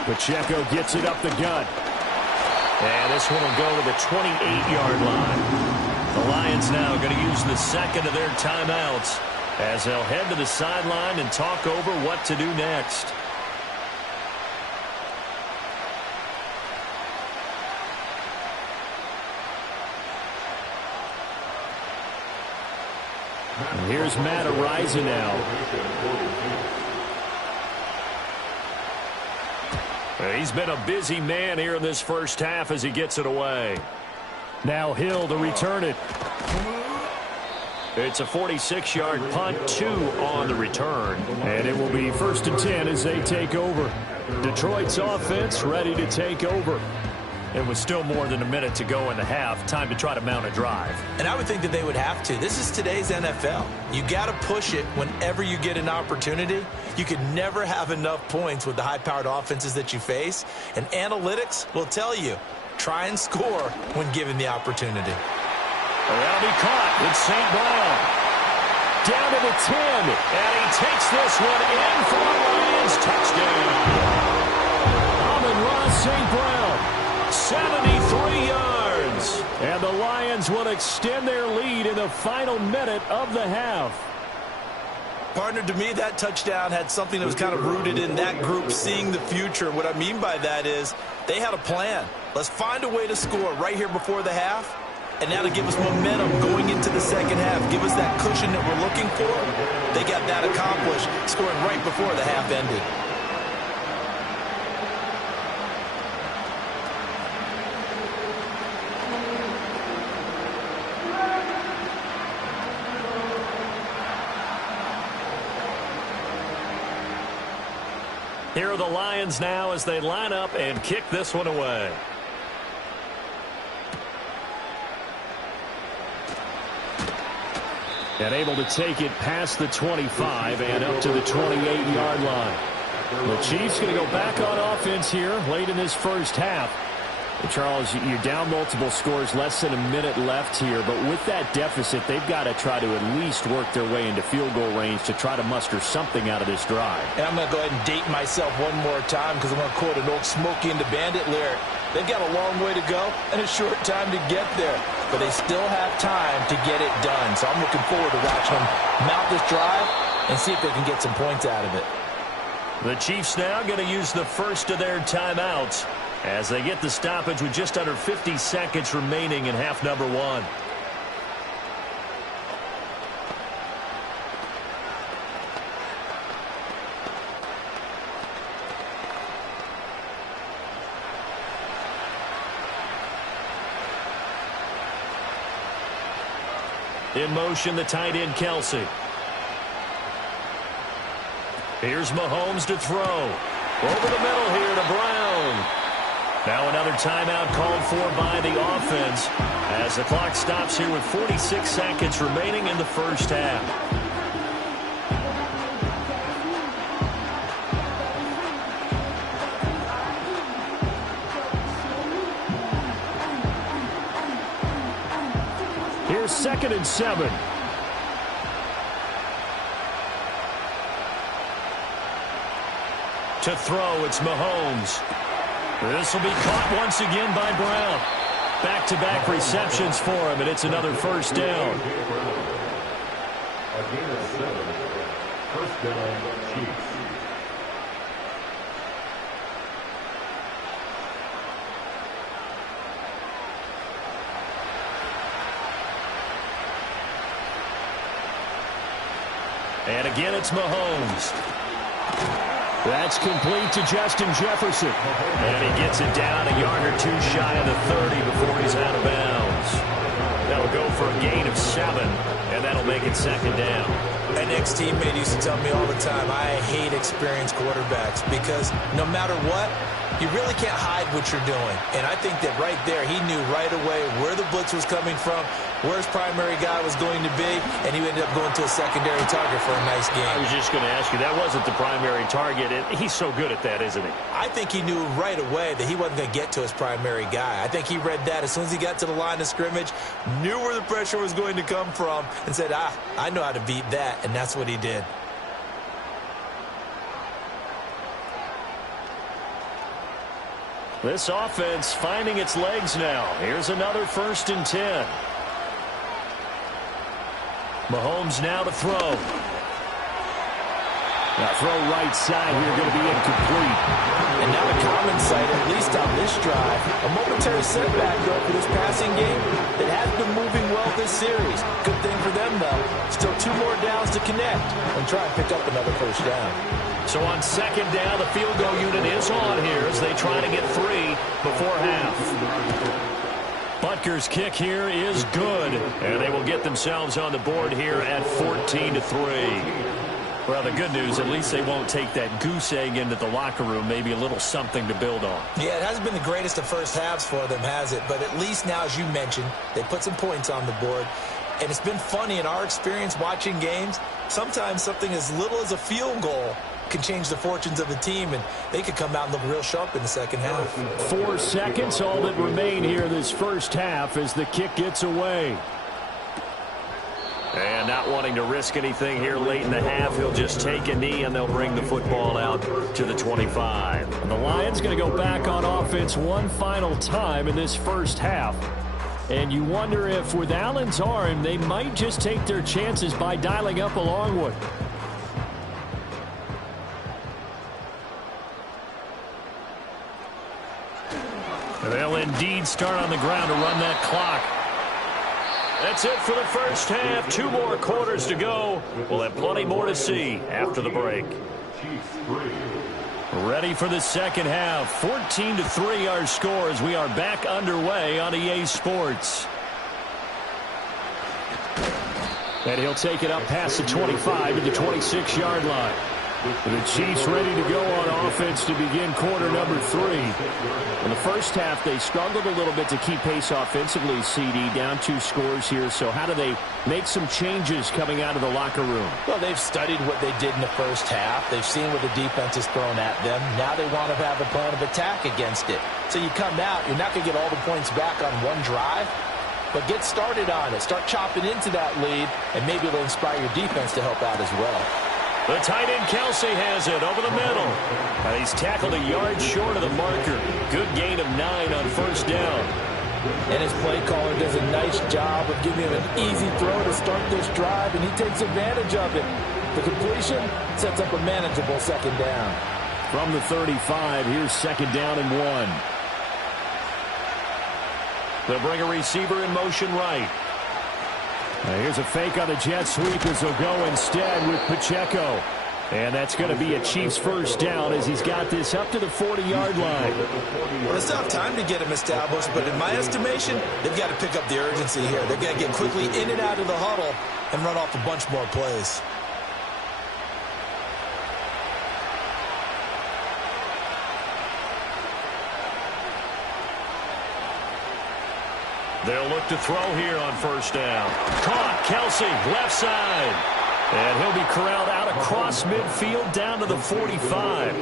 Pacheco gets it up the gut. And this one will go to the 28-yard line. The Lions now going to use the second of their timeouts as they'll head to the sideline and talk over what to do next. And here's Matt Araiza now. He's been a busy man here in this first half as he gets it away. Now Hill to return it. It's a 46-yard punt, 2 on the return. And it will be 1st and 10 as they take over. Detroit's offense ready to take over. It was still more than a minute to go in the half. Time to try to mount a drive. And I would think that they would have to. This is today's NFL. You got to push it whenever you get an opportunity. You can never have enough points with the high-powered offenses that you face. And analytics will tell you, try and score when given the opportunity. That'll be caught. It's St. Brown. Down to the 10. And he takes this one in for the Lions. Touchdown. Amon-Ra St. Brown. 73 yards. And the Lions will extend their lead in the final minute of the half. Partner, to me, that touchdown had something that was kind of rooted in that group seeing the future. What I mean by that is they had a plan. Let's find a way to score right here before the half. And now to give us momentum going into the second half. Give us that cushion that we're looking for. They got that accomplished, scoring right before the half ended. Here are the Lions now as they line up and kick this one away. And able to take it past the 25 and up to the 28-yard line. The Chiefs going to go back on offense here late in this first half. And Charles, you're down multiple scores, less than a minute left here. But with that deficit, they've got to try to at least work their way into field goal range to try to muster something out of this drive. And I'm going to go ahead and date myself one more time because I'm going to quote an old Smokey and the Bandit lyric. They've got a long way to go and a short time to get there. But they still have time to get it done. So I'm looking forward to watching them mount this drive and see if they can get some points out of it. The Chiefs now going to use the first of their timeouts as they get the stoppage with just under 50 seconds remaining in half number 1. In motion, the tight end, Kelsey. Here's Mahomes to throw. Over the middle here to Brown. Now another timeout called for by the offense as the clock stops here with 46 seconds remaining in the first half. Here's 2nd and 7. To throw, it's Mahomes. This will be caught once again by Brown. Back-to-back receptions for him, and it's another first down. First down, Chiefs. And again, it's Mahomes. That's complete to Justin Jefferson. And he gets it down a yard or two shy of the 30 before he's out of bounds. That'll go for a gain of 7, and that'll make it 2nd down. An ex-teammate used to tell me all the time, I hate experienced quarterbacks because no matter what, you really can't hide what you're doing. And I think that right there, he knew right away where the blitz was coming from, where his primary guy was going to be, and he ended up going to a secondary target for a nice game. I was just going to ask you, that wasn't the primary target. He's so good at that, isn't he? I think he knew right away that he wasn't going to get to his primary guy. I think he read that as soon as he got to the line of scrimmage, knew where the pressure was going to come from, and said, I know how to beat that, and that's what he did. This offense finding its legs now. Here's another 1st and 10. Mahomes now to throw. That throw right side here going to be incomplete. And now the common sight, at least on this drive, a momentary setback though for this passing game that has been moving well this series. Good thing for them though. Still 2 more downs to connect and try and pick up another first down. So on second down, the field goal unit is on here as they try to get 3 before half. Butker's kick here is good, and they will get themselves on the board here at 14-3. Well, the good news, at least they won't take that goose egg into the locker room. Maybe a little something to build on. Yeah, it hasn't been the greatest of first halves for them, has it? But at least now, as you mentioned, they put some points on the board. And it's been funny in our experience watching games. Sometimes something as little as a field goal can change the fortunes of the team, and they could come out and look real sharp in the second half. 4 seconds, all that remain here this first half as the kick gets away. And not wanting to risk anything here late in the half, he'll just take a knee, and they'll bring the football out to the 25. And the Lions going to go back on offense one final time in this first half. And you wonder if with Allen's arm, they might just take their chances by dialing up a long one. They'll indeed start on the ground to run that clock. That's it for the first half. 2 more quarters to go. We'll have plenty more to see after the break. Ready for the second half. 14-3 our score as we are back underway on EA Sports. And he'll take it up past the 25 to the 26-yard line. The Chiefs ready to go on offense to begin quarter number 3. In the first half, they struggled a little bit to keep pace offensively, CD, down 2 scores here. So how do they make some changes coming out of the locker room? Well, they've studied what they did in the first half. They've seen what the defense has thrown at them. Now they want to have a plan of attack against it. So you come out, you're not going to get all the points back on one drive, but get started on it. Start chopping into that lead, and maybe it'll inspire your defense to help out as well. The tight end Kelsey has it over the middle. And he's tackled a yard short of the marker. Good gain of 9 on first down. And his play caller does a nice job of giving him an easy throw to start this drive, and he takes advantage of it. The completion sets up a manageable second down. From the 35, here's second down and 1. They'll bring a receiver in motion right. Now here's a fake on the jet sweep as they'll go instead with Pacheco. And that's going to be a Chiefs first down as he's got this up to the 40-yard line. Well, it's not time to get him established, but in my estimation, they've got to pick up the urgency here. They've got to get quickly in and out of the huddle and run off a bunch more plays. They'll look to throw here on first down. Caught, Kelsey, left side. And he'll be corralled out across midfield down to the 45.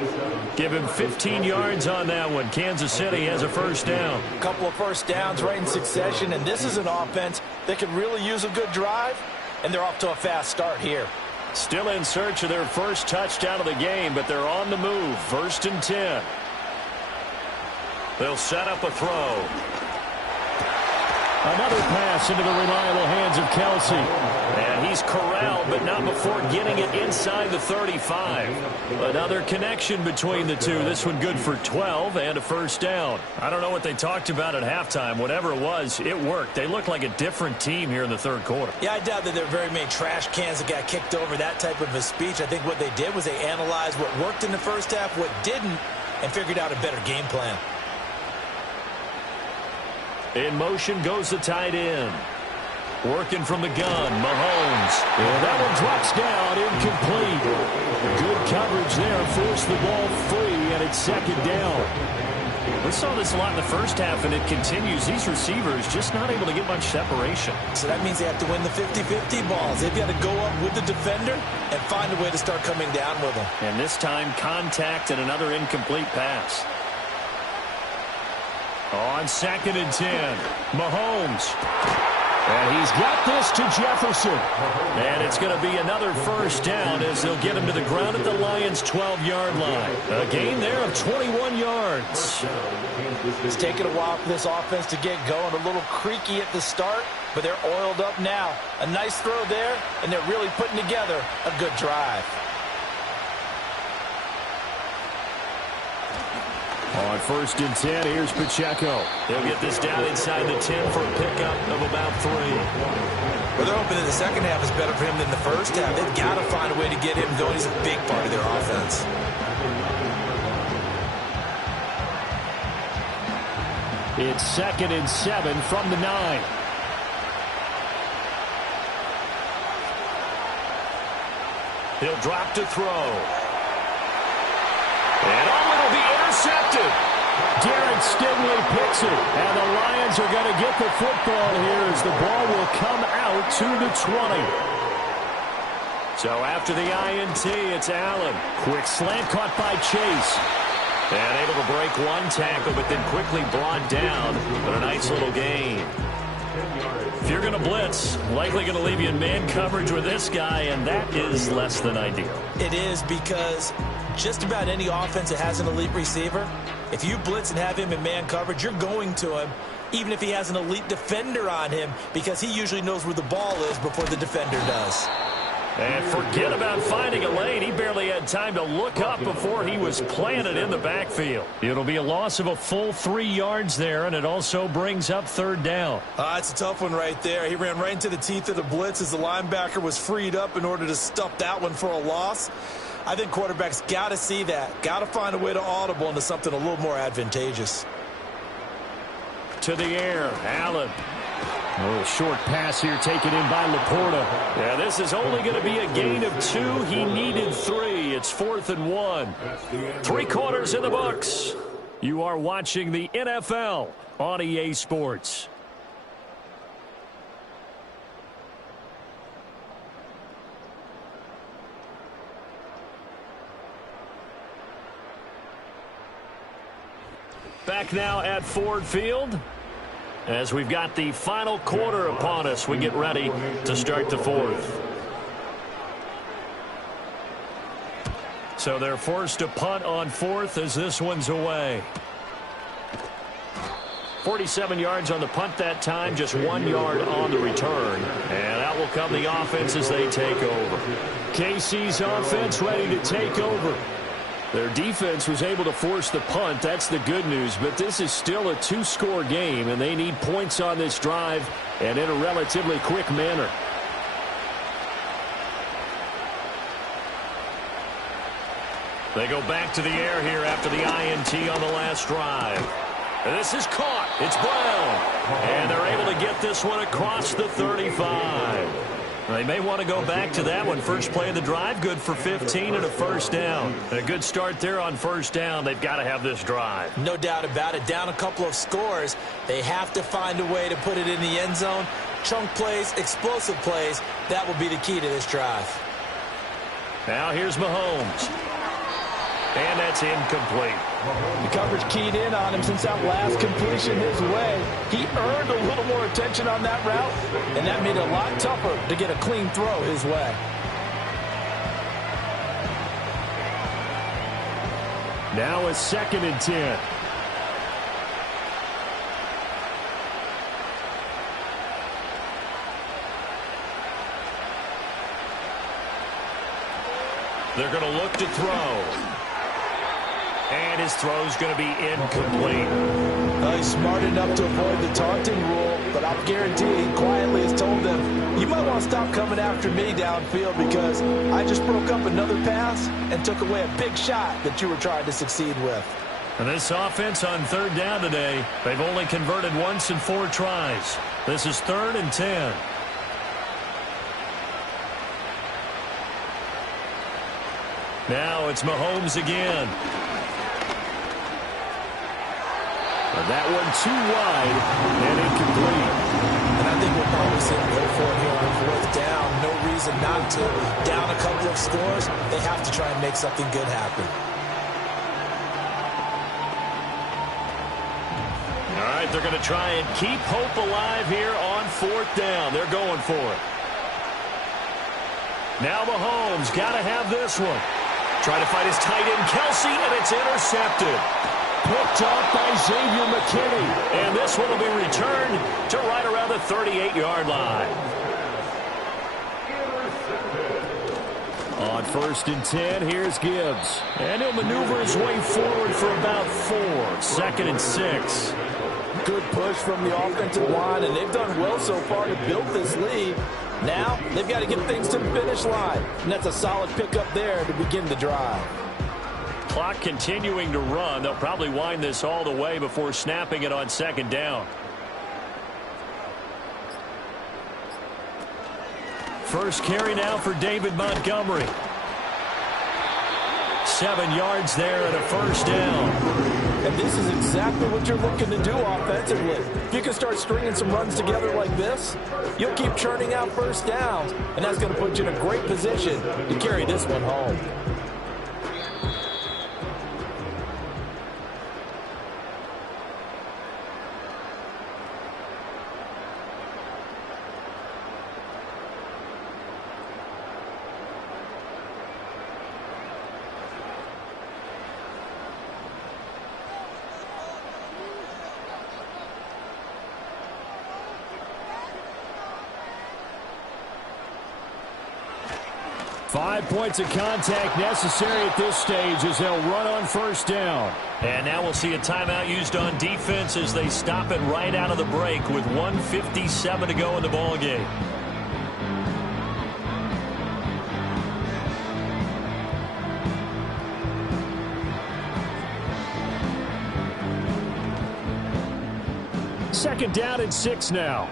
Give him 15 yards on that one. Kansas City has a first down. A couple of first downs right in succession, and this is an offense that could really use a good drive, and they're off to a fast start here. Still in search of their first touchdown of the game, but they're on the move. 1st and 10. They'll set up a throw. Another pass into the reliable hands of Kelsey. And he's corralled, but not before getting it inside the 35. Another connection between the two. This one good for 12 and a first down. I don't know what they talked about at halftime. Whatever it was, it worked. They look like a different team here in the third quarter. Yeah, I doubt that there are very many trash cans that got kicked over, that type of a speech. I think what they did was they analyzed what worked in the first half, what didn't, and figured out a better game plan. In motion goes the tight end. Working from the gun, Mahomes. And that one drops down, incomplete. Good coverage there, forced the ball free, and it's second down. We saw this a lot in the first half, and it continues. These receivers just not able to get much separation. So that means they have to win the 50-50 balls. They've got to go up with the defender and find a way to start coming down with them. And this time, contact and another incomplete pass. On 2nd and 10, Mahomes. And he's got this to Jefferson. And it's going to be another first down as they'll get him to the ground at the Lions' 12-yard line. A gain there of 21 yards. It's taken a while for this offense to get going. A little creaky at the start, but they're oiled up now. A nice throw there, and they're really putting together a good drive. On 1st and 10, here's Pacheco. They'll get this down inside the 10 for a pickup of about 3. Well, they're hoping that the second half is better for him than the first half. They've got to find a way to get him going. He's a big part of their offense. It's 2nd and 7 from the 9. He'll drop to throw. And it'll be intercepted. Darren Stingley picks it. And the Lions are going to get the football here as the ball will come out to the 20. So after the INT, it's Allen. Quick slant caught by Chase. And able to break one tackle, but then quickly brought down. But a nice little gain. If you're going to blitz, likely going to leave you in man coverage with this guy, and that is less than ideal. It is, because just about any offense that has an elite receiver, if you blitz and have him in man coverage, you're going to him, even if he has an elite defender on him, because he usually knows where the ball is before the defender does. And forget about finding a lane. He barely had time to look up before he was planted in the backfield. It'll be a loss of a full 3 yards there, and it also brings up 3rd down. It's a tough one right there. He ran right into the teeth of the blitz as the linebacker was freed up in order to stuff that one for a loss. I think quarterbacks got to see that. Got to find a way to audible into something a little more advantageous. To the air, Allen. A little short pass here taken in by Laporta. Yeah, this is only going to be a gain of 2. He needed 3. It's 4th and 1. 3 quarters in the books. You are watching the NFL on EA Sports. Back now at Ford Field. As we've got the final quarter upon us, we get ready to start the 4th. So they're forced to punt on 4th as this one's away. 47 yards on the punt that time, just 1 yard on the return. And out will come the offense as they take over. KC's offense ready to take over. Their defense was able to force the punt. That's the good news. But this is still a 2-score game, and they need points on this drive and in a relatively quick manner. They go back to the air here after the INT on the last drive. And this is caught. It's Brown. And they're able to get this one across the 35. They may want to go back to that one. First play of the drive, good for 15 and a 1st down. A good start there on 1st down. They've got to have this drive. No doubt about it. Down a couple of scores. They have to find a way to put it in the end zone. Chunk plays, explosive plays. That will be the key to this drive. Now here's Mahomes. And that's incomplete. The coverage keyed in on him since that last completion his way. He earned a little more attention on that route, and that made it a lot tougher to get a clean throw his way. Now a 2nd and 10. They're going to look to throw. And his throw's going to be incomplete. He's smart enough to avoid the taunting rule, but I'll guarantee he quietly has told them, you might want to stop coming after me downfield because I just broke up another pass and took away a big shot that you were trying to succeed with. And this offense on 3rd down today, they've only converted once in 4 tries. This is 3rd and 10. Now it's Mahomes again. And that one too wide and incomplete. And I think we'll probably see him go for it here on 4th down. No reason not to. Down a couple of scores, they have to try and make something good happen. All right, they're going to try and keep hope alive here on 4th down. They're going for it. Now Mahomes got to have this one. Trying to fight his tight end, Kelsey, and it's intercepted. Picked off by Xavier McKinney. And this one will be returned to right around the 38-yard line. On 1st and 10, here's Gibbs. And he'll maneuver his way forward for about 4. 2nd and 6. Good push from the offensive line, and they've done well so far to build this lead. Now, they've got to get things to the finish line, and that's a solid pickup there to begin the drive. Clock continuing to run. They'll probably wind this all the way before snapping it on 2nd down. First carry now for David Montgomery. 7 yards there and a 1st down. And this is exactly what you're looking to do offensively. If you can start stringing some runs together like this, you'll keep churning out 1st downs, and that's going to put you in a great position to carry this one home. Five points of contact necessary at this stage as they'll run on 1st down. And now we'll see a timeout used on defense as they stop it right out of the break with 1:57 to go in the ballgame. Second down and 6 now.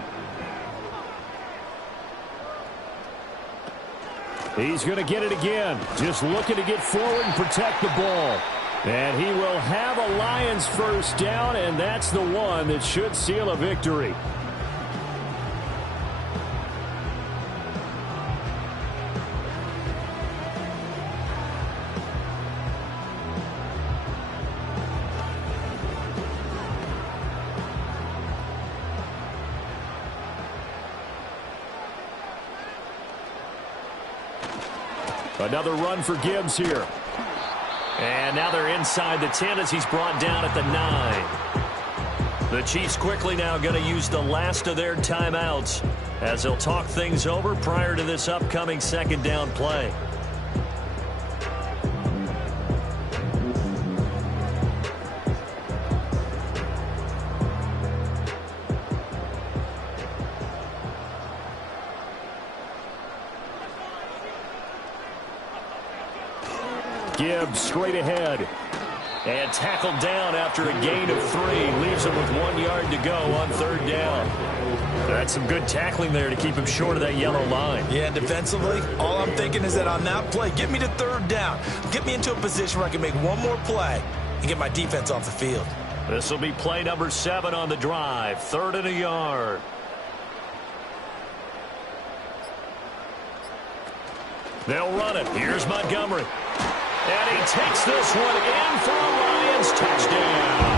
He's going to get it again. Just looking to get forward and protect the ball. And he will have a Lions 1st down, and that's the one that should seal a victory. Another run for Gibbs here. And now they're inside the 10 as he's brought down at the 9. The Chiefs quickly now going to use the last of their timeouts as they'll talk things over prior to this upcoming 2nd down play. Gibbs straight ahead. And tackled down after a gain of 3. Leaves him with 1 yard to go on 3rd down. That's some good tackling there to keep him short of that yellow line. Yeah, and defensively, all I'm thinking is that on that play, get me to 3rd down. Get me into a position where I can make one more play and get my defense off the field. This will be play number 7 on the drive. 3rd and a yard. They'll run it. Here's Montgomery. And he takes this one in for a Lions touchdown.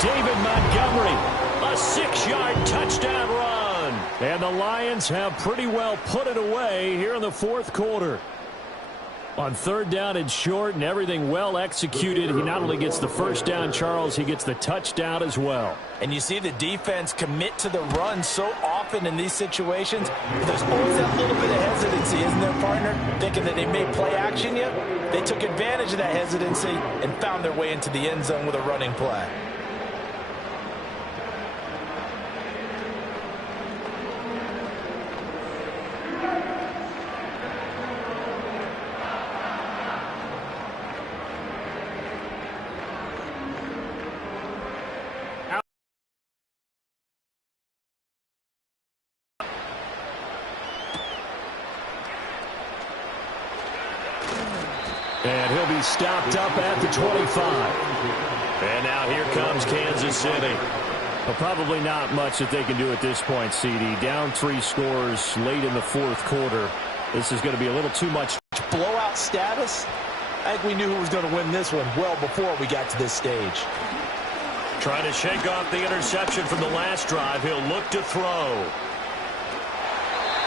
David Montgomery, a 6-yard touchdown run. And the Lions have pretty well put it away here in the 4th quarter. On 3rd down and short and everything well executed, he not only gets the 1st down, Charles, he gets the touchdown as well. And you see the defense commit to the run so often in these situations. There's always that little bit of hesitancy, isn't there, partner? Thinking that they may play action you. They took advantage of that hesitancy and found their way into the end zone with a running play. And he'll be stopped up at the 25. And now here comes Kansas City. Well, probably not much that they can do at this point, CD. Down 3 scores late in the 4th quarter. This is going to be a little too much. Blowout status? I think we knew who was going to win this one well before we got to this stage. Trying to shake off the interception from the last drive. He'll look to throw.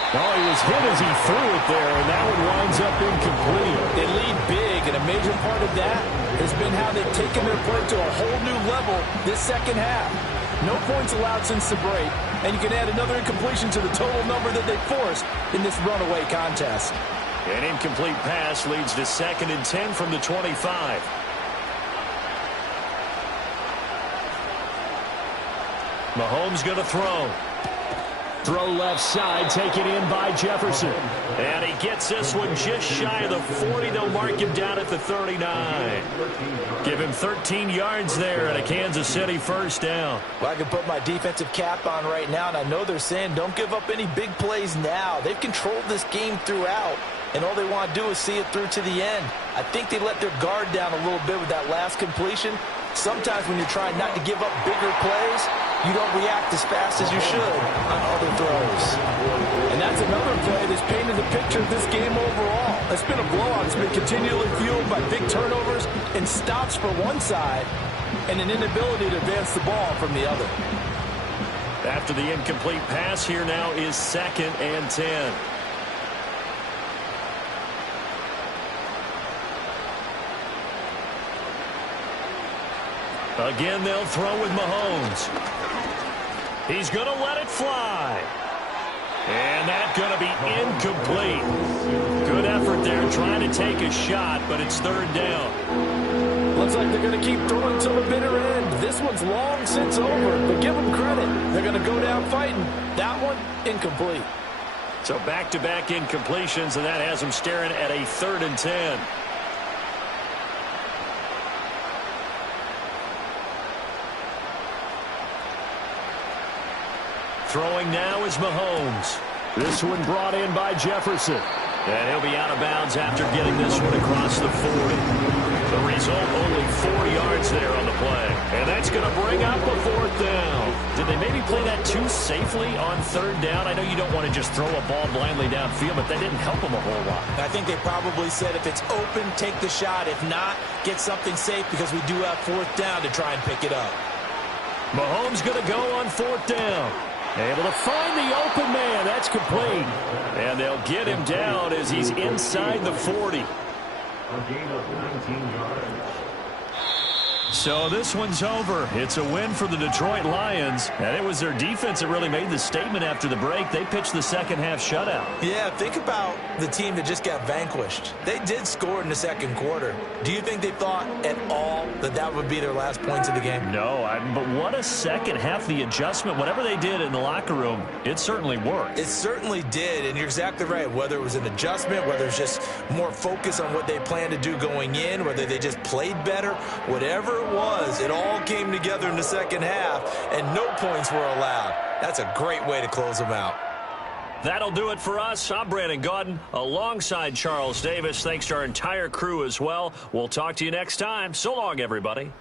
Oh, he was hit as he threw it there, and that one winds up incomplete. They lead big, and a major part of that has been how they've taken their play to a whole new level this 2nd half. No points allowed since the break, and you can add another incompletion to the total number that they forced in this runaway contest. An incomplete pass leads to 2nd and 10 from the 25. Mahomes going to throw. Throw left side, taken in by Jefferson. And he gets this one just shy of the 40. They'll mark him down at the 39. Give him 13 yards there and a Kansas City first down. Well, I can put my defensive cap on right now, and I know they're saying don't give up any big plays now. They've controlled this game throughout, and all they want to do is see it through to the end. I think they let their guard down a little bit with that last completion. Sometimes when you're trying not to give up bigger plays, you don't react as fast as you should on other throws. And that's another play that's painted the picture of this game overall. It's been a blowout. It's been continually fueled by big turnovers and stops for one side and an inability to advance the ball from the other. After the incomplete pass, here now is 2nd and 10. Again, they'll throw with Mahomes. He's going to let it fly. And that's going to be incomplete. Good effort there trying to take a shot, but it's 3rd down. Looks like they're going to keep throwing till the bitter end. This one's long since over, but give them credit. They're going to go down fighting. That one, incomplete. So back-to-back incompletions, and that has them staring at a 3rd and 10. Throwing now is Mahomes. This one brought in by Jefferson. And he'll be out of bounds after getting this one across the 40. The result, only 4 yards there on the play. And that's going to bring up a 4th down. Did they maybe play that too safely on 3rd down? I know you don't want to just throw a ball blindly downfield, but that didn't help them a whole lot. I think they probably said if it's open, take the shot. If not, get something safe because we do have 4th down to try and pick it up. Mahomes going to go on 4th down. Able to find the open man. That's complete. And they'll get him down as he's inside the 40. A gain of 19 yards. So this one's over. It's a win for the Detroit Lions. And it was their defense that really made the statement after the break. They pitched the second half shutout. Yeah, think about the team that just got vanquished. They did score in the 2nd quarter. Do you think they thought at all that that would be their last points of the game? No, but what a second half. The adjustment, whatever they did in the locker room, it certainly worked. It certainly did, and you're exactly right. Whether it was an adjustment, whether it's just more focus on what they planned to do going in, whether they just played better, whatever it was, it all came together in the 2nd half, and no points were allowed. That's a great way to close them out. That'll do it for us. I'm Brandon Gaudin alongside Charles Davis. Thanks to our entire crew as well. We'll talk to you next time. So long, everybody.